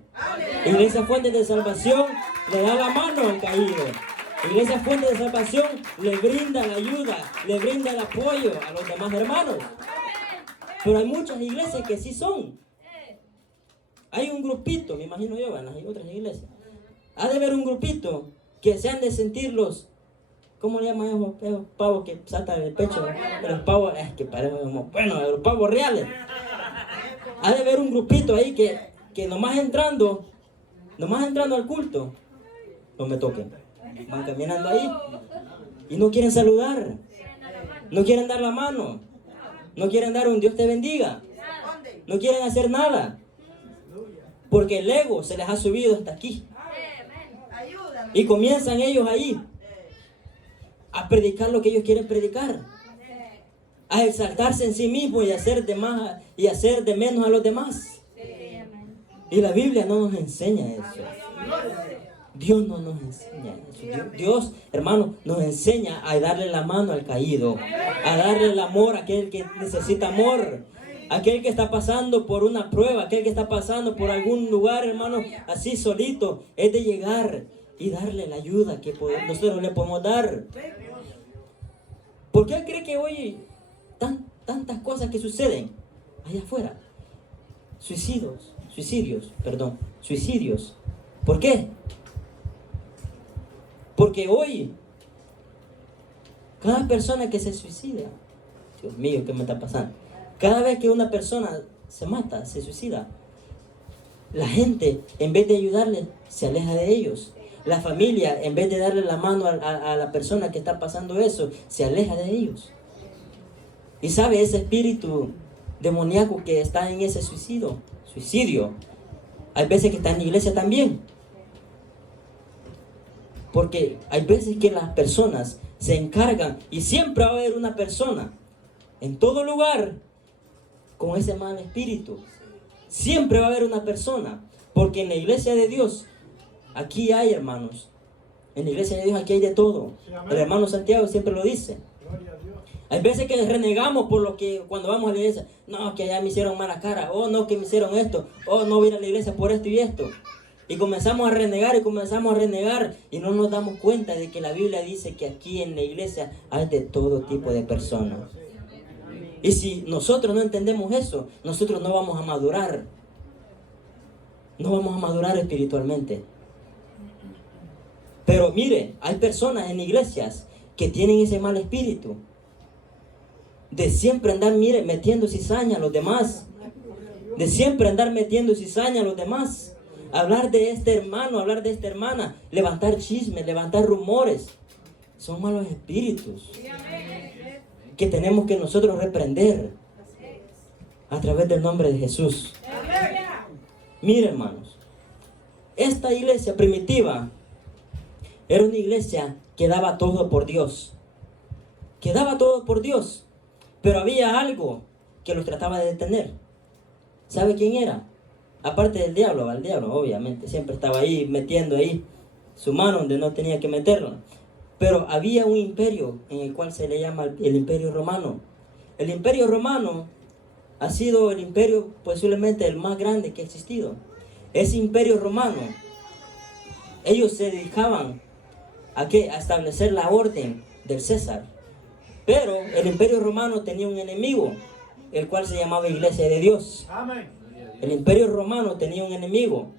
Iglesia Fuentes de Salvación le da la mano al caído. Iglesia Fuentes de Salvación le brinda la ayuda, le brinda el apoyo a los demás hermanos. Pero hay muchas iglesias que sí son. Hay un grupito, me imagino yo, en las otras iglesias. Ha de haber un grupito que se han de sentir los, ¿cómo le llaman esos pavos que saltan del pecho? Los pavos, es que parecen como, bueno, los pavos reales. Ha de haber un grupito ahí que nomás entrando al culto, no me toquen. Van caminando ahí y no quieren saludar, no quieren dar la mano, no quieren dar un Dios te bendiga, no quieren hacer nada, porque el ego se les ha subido hasta aquí. Y comienzan ellos ahí a predicar lo que ellos quieren predicar, a exaltarse en sí mismos y hacer de más y hacer de menos a los demás. Y la Biblia no nos enseña eso. Dios no nos enseña eso. Dios, hermano, nos enseña a darle la mano al caído, a darle el amor a aquel que necesita amor, aquel que está pasando por una prueba, aquel que está pasando por algún lugar, hermano, así solito. Es de llegar y darle la ayuda que nosotros le podemos dar. ¿Por qué cree que hoy tantas cosas que suceden allá afuera? Suicidios. ¿Por qué? Porque hoy, cada persona que se suicida, Dios mío, ¿qué me está pasando? Cada vez que una persona se mata, se suicida, la gente, en vez de ayudarle, se aleja de ellos. La familia, en vez de darle la mano a la persona que está pasando eso, se aleja de ellos. Y sabe, ese espíritu demoníaco que está en ese suicidio, hay veces que está en la iglesia también. Porque hay veces que las personas se encargan, y siempre va a haber una persona en todo lugar con ese mal espíritu. Siempre va a haber una persona, porque en la iglesia de Dios, aquí hay, hermanos, en la iglesia de Dios aquí hay de todo. El hermano Santiago siempre lo dice. Hay veces que renegamos por lo que cuando vamos a la iglesia, no, que allá me hicieron mala cara, no, que me hicieron esto, no voy a ir a la iglesia por esto y esto. Y comenzamos a renegar y comenzamos a renegar y no nos damos cuenta de que la Biblia dice que aquí en la iglesia hay de todo tipo de personas. Y si nosotros no entendemos eso, nosotros no vamos a madurar. No vamos a madurar espiritualmente. Pero mire, hay personas en iglesias que tienen ese mal espíritu. De siempre andar, mire, metiendo cizaña a los demás. De siempre andar metiendo cizaña a los demás. Hablar de este hermano, hablar de esta hermana, levantar chismes, levantar rumores. Son malos espíritus que tenemos que nosotros reprender a través del nombre de Jesús. Mire, hermanos, esta iglesia primitiva era una iglesia que daba todo por Dios. Que daba todo por Dios. Pero había algo que los trataba de detener. ¿Sabe quién era? Aparte del diablo, al diablo obviamente, siempre estaba ahí metiendo ahí su mano donde no tenía que meterlo. Pero había un imperio en el cual se le llama el Imperio Romano. El Imperio Romano ha sido el imperio posiblemente el más grande que ha existido. Ese Imperio Romano, ellos se dedicaban ¿a qué? A establecer la orden del César. Pero el Imperio Romano tenía un enemigo, el cual se llamaba Iglesia de Dios. Amén. El Imperio Romano tenía un enemigo,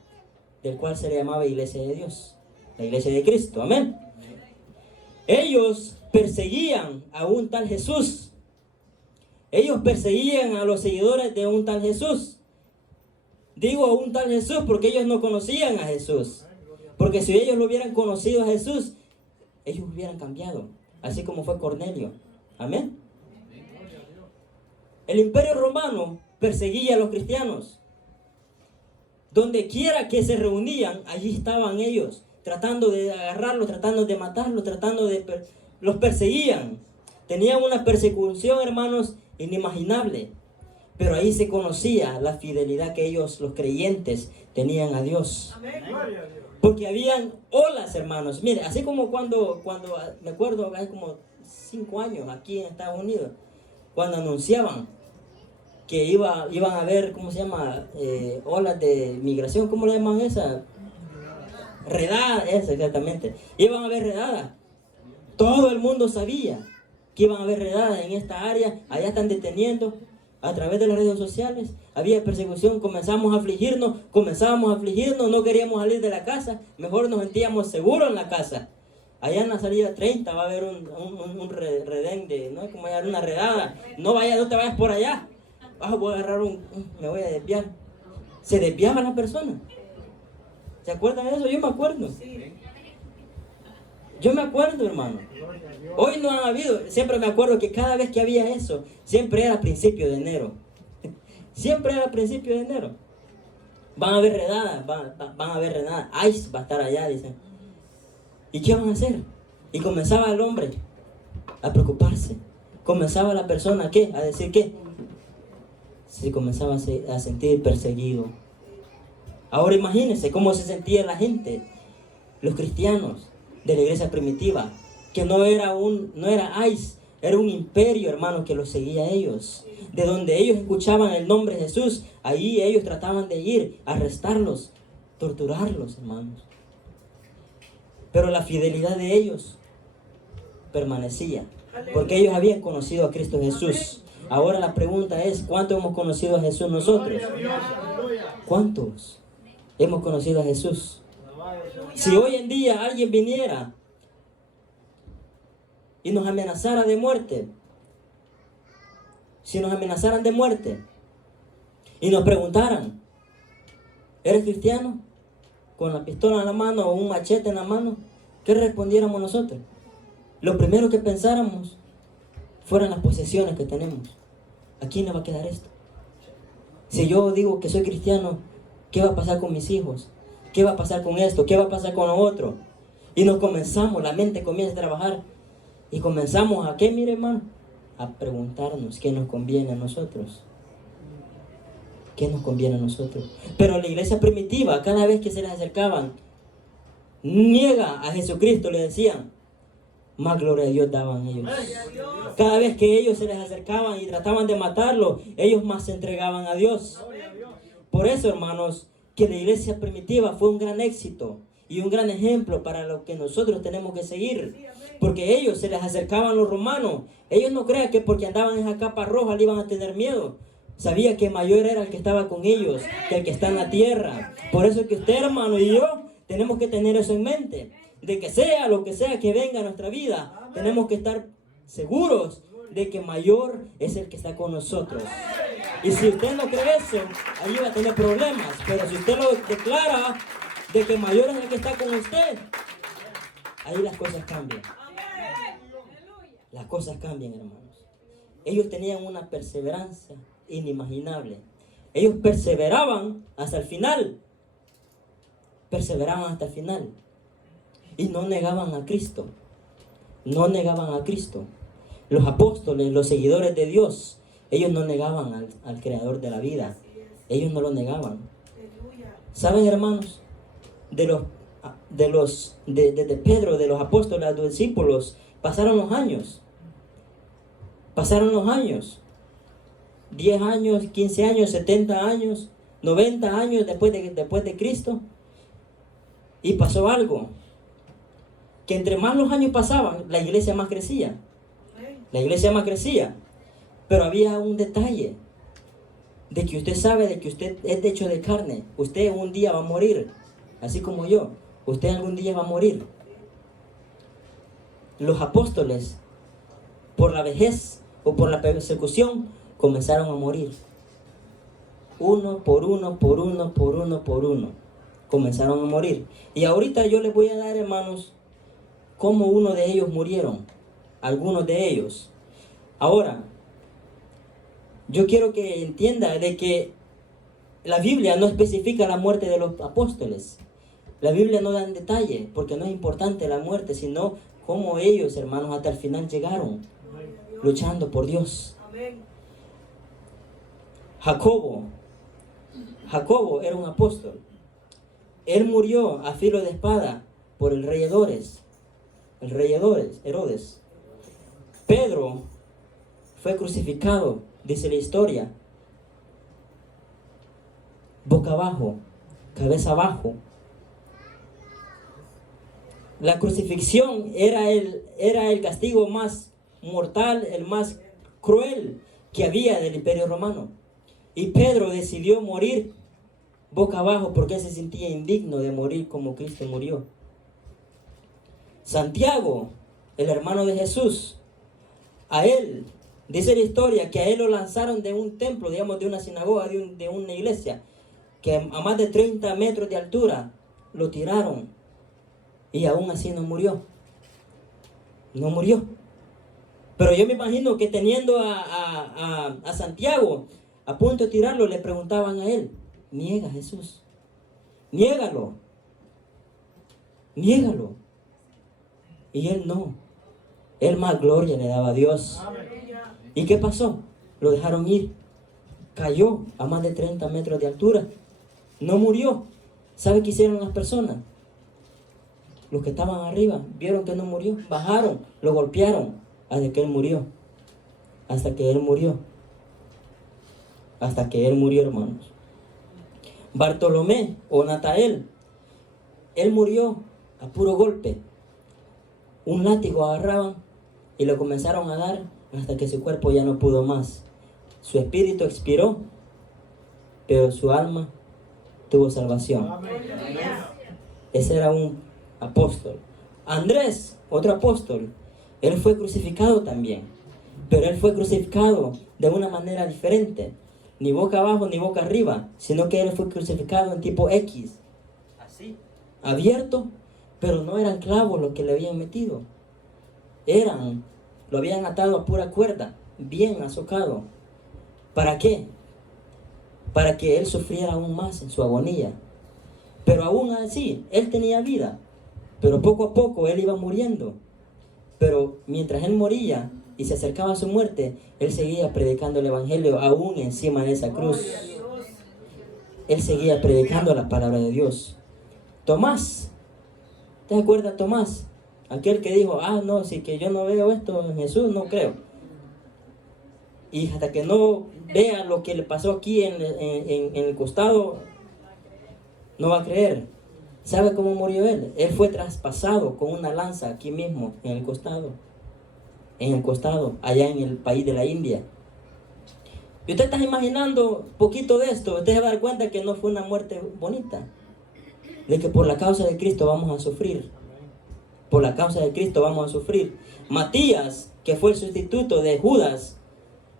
del cual se le llamaba Iglesia de Dios, la Iglesia de Cristo. Amén. Ellos perseguían a un tal Jesús. Ellos perseguían a los seguidores de un tal Jesús. Digo a un tal Jesús porque ellos no conocían a Jesús. Porque si ellos lo hubieran conocido a Jesús, ellos hubieran cambiado. Así como fue Cornelio. Amén. El Imperio Romano perseguía a los cristianos. Donde quiera que se reunían, allí estaban ellos, tratando de agarrarlos, tratando de matarlos, los perseguían. Tenían una persecución, hermanos, inimaginable. Pero ahí se conocía la fidelidad que ellos, los creyentes, tenían a Dios. Porque habían olas, hermanos. Mire, así como cuando me acuerdo, hace como 5 años aquí en Estados Unidos, cuando anunciaban que iban a haber, ¿cómo se llama? Olas de migración, ¿cómo le llaman esa? Redadas, eso exactamente. Iban a haber redadas. Todo el mundo sabía que iban a haber redadas en esta área. Allá están deteniendo a través de las redes sociales. Había persecución, comenzábamos a afligirnos, no queríamos salir de la casa. Mejor nos sentíamos seguros en la casa. Allá en la salida 30 va a haber un redén de, ¿no? Como hay una redada. No te vayas por allá. Voy a agarrar me voy a desviar. Se desviaban las personas. ¿Se acuerdan de eso? Yo me acuerdo. Yo me acuerdo, hermano. Hoy no han habido. Siempre me acuerdo que cada vez que había eso, siempre era a principio de enero. Siempre era a principio de enero. Van a haber redadas, van a haber redadas. ICE va a estar allá, dicen. ¿Y qué van a hacer? Y comenzaba el hombre a preocuparse. Comenzaba la persona, ¿qué? A decir, ¿qué? Se comenzaba a sentir perseguido. Ahora imagínense cómo se sentía la gente, los cristianos de la iglesia primitiva, que no era ICE, era un imperio, hermano, que los seguía a ellos. De donde ellos escuchaban el nombre de Jesús, ahí ellos trataban de ir, arrestarlos, torturarlos, hermanos. Pero la fidelidad de ellos permanecía, porque ellos habían conocido a Cristo Jesús. Ahora la pregunta es, ¿cuántos hemos conocido a Jesús nosotros? ¿Cuántos hemos conocido a Jesús? Si hoy en día alguien viniera y nos amenazara de muerte, si nos amenazaran de muerte y nos preguntaran, ¿eres cristiano? Con la pistola en la mano o un machete en la mano, ¿qué respondiéramos nosotros? Lo primero que pensáramos fueran las posesiones que tenemos. ¿A quién le va a quedar esto? Si yo digo que soy cristiano, ¿qué va a pasar con mis hijos? ¿Qué va a pasar con esto? ¿Qué va a pasar con lo otro? Y la mente comienza a trabajar y comenzamos a, ¿qué, mire, hermano? A preguntarnos qué nos conviene a nosotros. ¿Qué nos conviene a nosotros? Pero la iglesia primitiva, cada vez que se les acercaban, niega a Jesucristo, le decían, más gloria a Dios daban ellos. Cada vez que ellos se les acercaban y trataban de matarlo, ellos más se entregaban a Dios. Por eso, hermanos, que la iglesia primitiva fue un gran éxito y un gran ejemplo para lo que nosotros tenemos que seguir. Porque ellos se les acercaban los romanos. Ellos no crean que porque andaban en esa capa roja le iban a tener miedo. Sabía que mayor era el que estaba con ellos que el que está en la tierra. Por eso que usted, hermano, y yo tenemos que tener eso en mente. De que sea lo que sea que venga a nuestra vida, tenemos que estar seguros de que mayor es el que está con nosotros. Y si usted no cree eso, ahí va a tener problemas. Pero si usted lo declara de que mayor es el que está con usted, ahí las cosas cambian. Las cosas cambian, hermanos. Ellos tenían una perseverancia inimaginable. Ellos perseveraban hasta el final. Perseveraban hasta el final. Y no negaban a Cristo. No negaban a Cristo. Los apóstoles, los seguidores de Dios, ellos no negaban al creador de la vida. Ellos no lo negaban. ¿Saben, hermanos? Desde Pedro, de los apóstoles a los discípulos, pasaron los años. Pasaron los años. 10 años, 15 años, 70 años, 90 años después de Cristo. Y pasó algo. Que entre más los años pasaban, la iglesia más crecía. La iglesia más crecía. Pero había un detalle. De que usted sabe de que usted es hecho de carne. Usted un día va a morir. Así como yo. Usted algún día va a morir. Los apóstoles, por la vejez o por la persecución, comenzaron a morir. Uno por uno, por uno, por uno, por uno. Comenzaron a morir. Y ahorita yo les voy a dar, hermanos, cómo uno de ellos murieron. Algunos de ellos. Ahora, yo quiero que entienda de que la Biblia no especifica la muerte de los apóstoles. La Biblia no da en detalle, porque no es importante la muerte, sino cómo ellos, hermanos, hasta el final llegaron, luchando por Dios. Jacobo era un apóstol. Él murió a filo de espada por el rey Herodes. Herodes. Pedro fue crucificado, dice la historia, boca abajo, cabeza abajo. La crucifixión era el castigo más mortal, el más cruel que había del Imperio Romano. Y Pedro decidió morir boca abajo porque él se sentía indigno de morir como Cristo murió. Santiago, el hermano de Jesús, a él, dice la historia, que a él lo lanzaron de un templo, digamos de una sinagoga, de una iglesia, que a más de 30 metros de altura lo tiraron y aún así no murió. No murió. Pero yo me imagino que teniendo a Santiago a punto de tirarlo, le preguntaban a él: niega a Jesús, niégalo, niégalo. Y él no. Él más gloria le daba a Dios. ¿Y qué pasó? Lo dejaron ir. Cayó a más de 30 metros de altura. No murió. ¿Sabe qué hicieron las personas? Los que estaban arriba vieron que no murió. Bajaron, lo golpearon hasta que él murió. Hasta que él murió. Hasta que él murió, hermanos. Bartolomé o Natael, él murió a puro golpe. Un látigo agarraban y lo comenzaron a dar hasta que su cuerpo ya no pudo más. Su espíritu expiró, pero su alma tuvo salvación. Ese era un apóstol. Andrés, otro apóstol, él fue crucificado también, pero él fue crucificado de una manera diferente. Ni boca abajo ni boca arriba, sino que él fue crucificado en tipo X, así, abierto, pero no eran clavos los que le habían metido. Lo habían atado a pura cuerda, bien azocado. ¿Para qué? Para que él sufriera aún más en su agonía. Pero aún así, él tenía vida, pero poco a poco él iba muriendo. Pero mientras él moría y se acercaba a su muerte, él seguía predicando el evangelio aún encima de esa cruz. Él seguía predicando la palabra de Dios. Tomás, ¿te acuerdas, Tomás? Aquel que dijo: no, si que yo no veo esto en Jesús, no creo. Y hasta que no vea lo que le pasó aquí en el costado, no va a creer. ¿Sabe cómo murió él? Él fue traspasado con una lanza aquí mismo, en el costado. En el costado, allá en el país de la India. Y usted está imaginando poquito de esto, usted se va a dar cuenta que no fue una muerte bonita. De que por la causa de Cristo vamos a sufrir. Por la causa de Cristo vamos a sufrir. Matías, que fue el sustituto de Judas,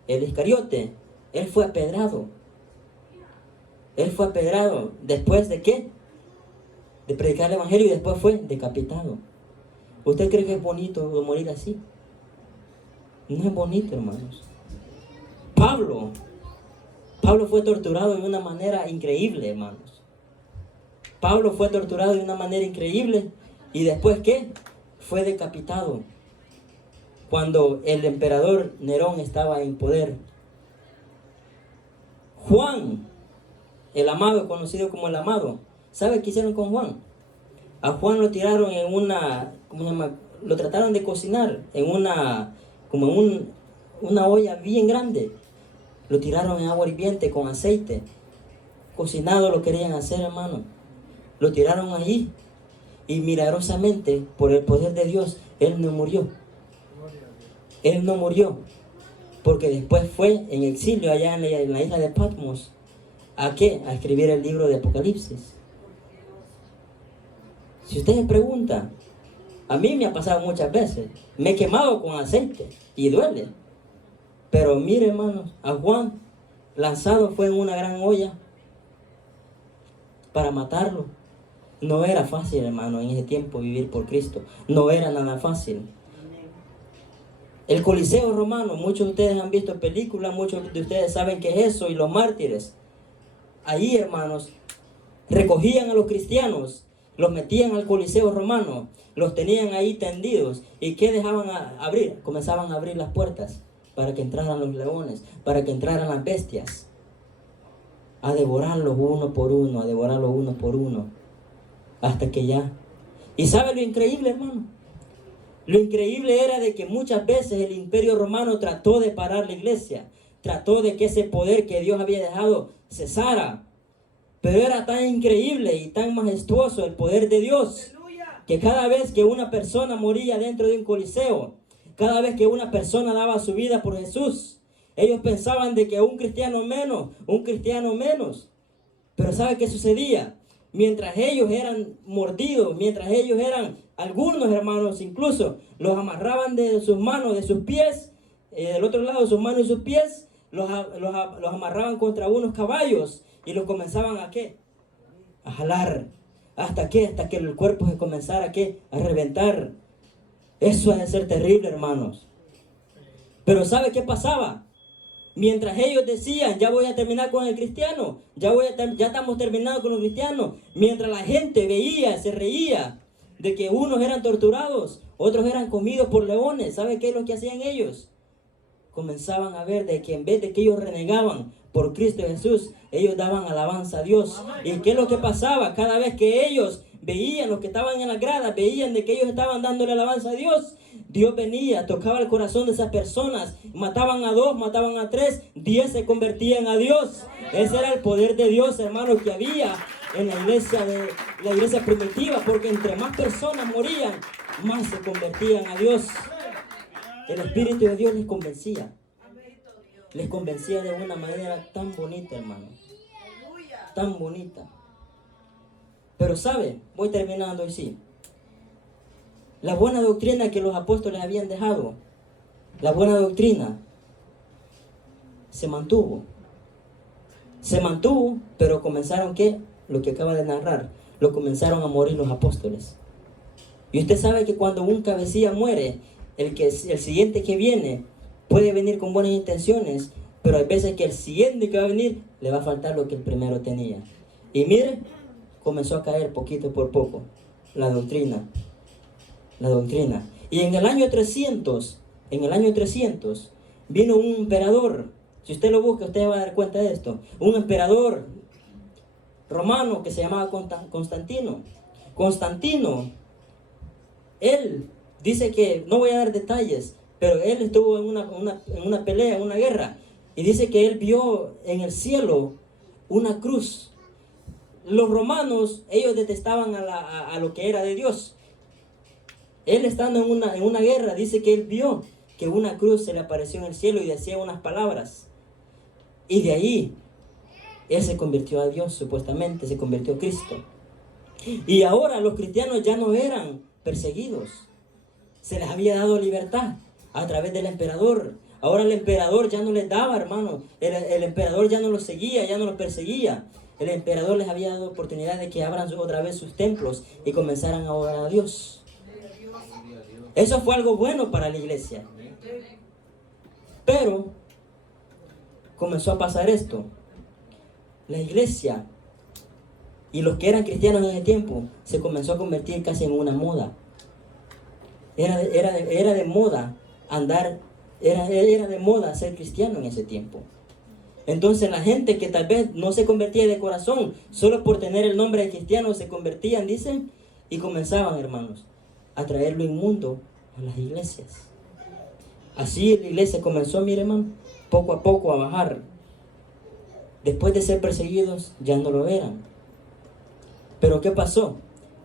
el Iscariote, él fue apedrado. Él fue apedrado. ¿Después de qué? De predicar el evangelio, y después fue decapitado. ¿Usted cree que es bonito morir así? No es bonito, hermanos. Pablo fue torturado de una manera increíble, hermanos. Pablo fue torturado de una manera increíble. ¿Y después qué? Fue decapitado. Cuando el emperador Nerón estaba en poder. Juan, el amado, conocido como el amado. ¿Sabe qué hicieron con Juan? A Juan lo tiraron en una, ¿cómo se llama? Lo trataron de cocinar en una, como en una olla bien grande. Lo tiraron en agua hirviente con aceite. Cocinado lo querían hacer, hermano. Lo tiraron allí. Y milagrosamente, por el poder de Dios, él no murió. Él no murió. Porque después fue en exilio allá en la isla de Patmos. ¿A qué? A escribir el libro de Apocalipsis. Si usted se pregunta, a mí me ha pasado muchas veces. Me he quemado con aceite y duele. Pero mire, hermanos, a Juan lanzado fue en una gran olla para matarlo. No era fácil, hermano, en ese tiempo vivir por Cristo. No era nada fácil. El Coliseo romano, muchos de ustedes han visto películas, muchos de ustedes saben qué es eso, y los mártires. Ahí, hermanos, recogían a los cristianos, los metían al Coliseo romano, los tenían ahí tendidos. ¿Y qué dejaban abrir? Comenzaban a abrir las puertas para que entraran los leones, para que entraran las bestias. A devorarlos uno por uno, a devorarlos uno por uno. Hasta que ya. ¿Y sabe lo increíble, hermano? Lo increíble era de que muchas veces el imperio romano trató de parar la iglesia. Trató de que ese poder que Dios había dejado cesara. Pero era tan increíble y tan majestuoso el poder de Dios, que cada vez que una persona moría dentro de un coliseo, cada vez que una persona daba su vida por Jesús, ellos pensaban de que un cristiano menos. Pero ¿sabe qué sucedía? Mientras ellos eran mordidos, mientras ellos eran, algunos hermanos incluso, los amarraban de sus manos, de sus pies, del otro lado de sus manos y sus pies, los amarraban contra unos caballos y los comenzaban a ¿qué? A jalar. ¿Hasta qué? Hasta que el cuerpo se comenzara ¿a qué? A reventar. Eso ha de ser terrible, hermanos. Pero ¿sabe qué pasaba? Mientras ellos decían, ya voy a terminar con el cristiano, ya estamos terminando con los cristianos, mientras la gente veía, se reía de que unos eran torturados, otros eran comidos por leones. ¿Sabe qué es lo que hacían ellos? Comenzaban a ver de que en vez de que ellos renegaban por Cristo Jesús, ellos daban alabanza a Dios. ¿Y qué es lo que pasaba? Cada vez que ellos veían, los que estaban en las gradas, veían de que ellos estaban dándole alabanza a Dios, Dios venía, tocaba el corazón de esas personas, mataban a 2, mataban a 3, 10 se convertían a Dios. Ese era el poder de Dios, hermanos, que había en la iglesia primitiva, porque entre más personas morían, más se convertían a Dios. El Espíritu de Dios les convencía de una manera tan bonita, hermano, tan bonita. Pero ¿sabe? Voy terminando y sí. La buena doctrina que los apóstoles habían dejado, la buena doctrina, se mantuvo. Se mantuvo, pero comenzaron ¿qué? Lo que acaba de narrar. Lo comenzaron a morir los apóstoles. Y usted sabe que cuando un cabecilla muere, el siguiente que viene puede venir con buenas intenciones, pero hay veces que el siguiente que va a venir le va a faltar lo que el primero tenía. Y mire, comenzó a caer poquito por poco la doctrina. Y en el año 300, vino un emperador. Si usted lo busca, usted va a dar cuenta de esto. Un emperador romano que se llamaba Constantino. Constantino, él dice que, no voy a dar detalles, pero él estuvo en una pelea, en una guerra, y dice que él vio en el cielo una cruz los romanos, ellos detestaban a lo que era de Dios. Él estando en una guerra, dice que él vio que una cruz se le apareció en el cielo y decía unas palabras. Y de ahí, él se convirtió a Dios, supuestamente, se convirtió a Cristo. Y ahora los cristianos ya no eran perseguidos. Se les había dado libertad a través del emperador. Ahora el emperador ya no les daba, hermano. El emperador ya no los seguía, ya no los perseguía. El emperador les había dado oportunidad de que abran otra vez sus templos y comenzaran a orar a Dios. Eso fue algo bueno para la iglesia. Pero comenzó a pasar esto. La iglesia y los que eran cristianos en ese tiempo se comenzó a convertir casi en una moda. Era de moda andar, era de moda ser cristiano en ese tiempo. Entonces la gente que tal vez no se convertía de corazón, solo por tener el nombre de cristiano, se convertían, dicen, y comenzaban, hermanos, a traer lo inmundo a las iglesias. Así la iglesia comenzó, mire, hermano, poco a poco a bajar. Después de ser perseguidos, ya no lo eran. Pero ¿qué pasó?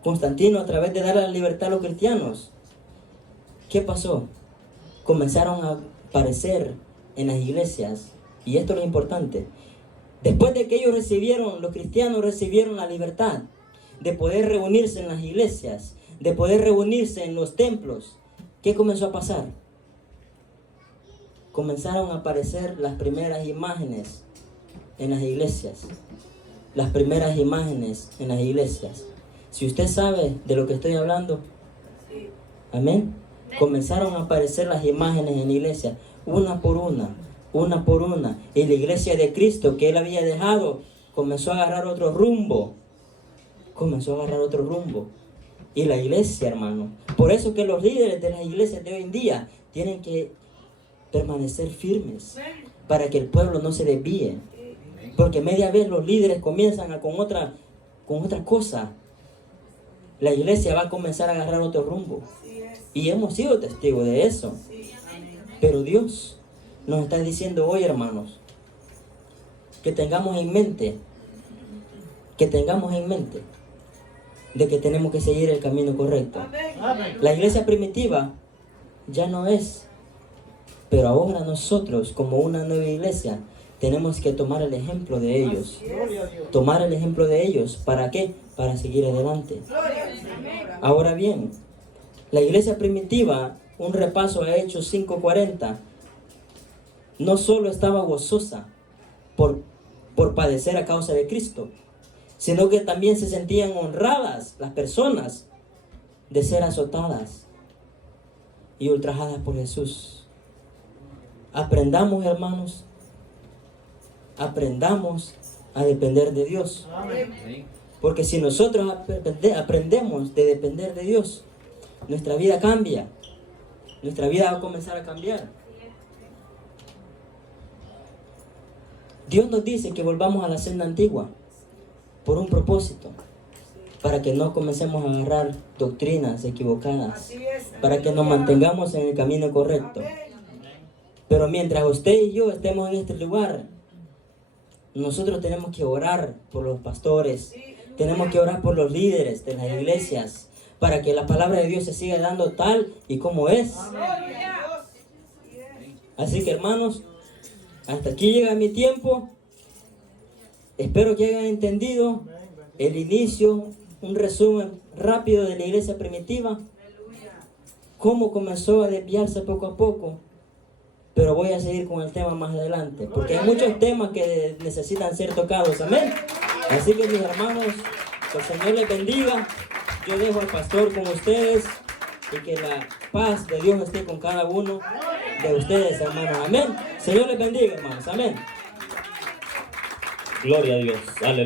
Constantino, a través de dar la libertad a los cristianos, ¿qué pasó? Comenzaron a aparecer en las iglesias, y esto es lo importante. Después de que los cristianos recibieron la libertad de poder reunirse en las iglesias, de poder reunirse en los templos, ¿qué comenzó a pasar? Comenzaron a aparecer las primeras imágenes en las iglesias. Las primeras imágenes en las iglesias. Si usted sabe de lo que estoy hablando, amén. Comenzaron a aparecer las imágenes en la iglesia, una por una. Y la iglesia de Cristo que él había dejado comenzó a agarrar otro rumbo. Y la iglesia, hermano. Por eso que los líderes de las iglesias de hoy en día tienen que permanecer firmes para que el pueblo no se desvíe. Porque media vez los líderes comienzan con otra cosa. La iglesia va a comenzar a agarrar otro rumbo. Y hemos sido testigos de eso. Pero Dios nos está diciendo hoy, hermanos, que tengamos en mente de que tenemos que seguir el camino correcto. La iglesia primitiva ya no es. Pero ahora nosotros, como una nueva iglesia, tenemos que tomar el ejemplo de ellos. Tomar el ejemplo de ellos. ¿Para qué? Para seguir adelante. Ahora bien, la iglesia primitiva, un repaso a Hechos 5:40, no solo estaba gozosa por padecer a causa de Cristo, sino que también se sentían honradas las personas de ser azotadas y ultrajadas por Jesús. Aprendamos, hermanos, aprendamos a depender de Dios. Porque si nosotros aprendemos de depender de Dios, nuestra vida cambia. Nuestra vida va a comenzar a cambiar. Dios nos dice que volvamos a la senda antigua por un propósito, para que no comencemos a agarrar doctrinas equivocadas, para que nos mantengamos en el camino correcto. Pero mientras usted y yo estemos en este lugar, nosotros tenemos que orar por los pastores, tenemos que orar por los líderes de las iglesias, para que la palabra de Dios se siga dando tal y como es. Así que, hermanos, hasta aquí llega mi tiempo. Espero que hayan entendido el inicio, un resumen rápido de la iglesia primitiva, cómo comenzó a desviarse poco a poco. Pero voy a seguir con el tema más adelante, porque hay muchos temas que necesitan ser tocados, amén. Así que, mis hermanos, que el Señor les bendiga. Yo dejo al pastor con ustedes y que la paz de Dios esté con cada uno de ustedes, hermanos, amén. Señor les bendiga, hermanos, amén. Gloria a Dios, aleluya.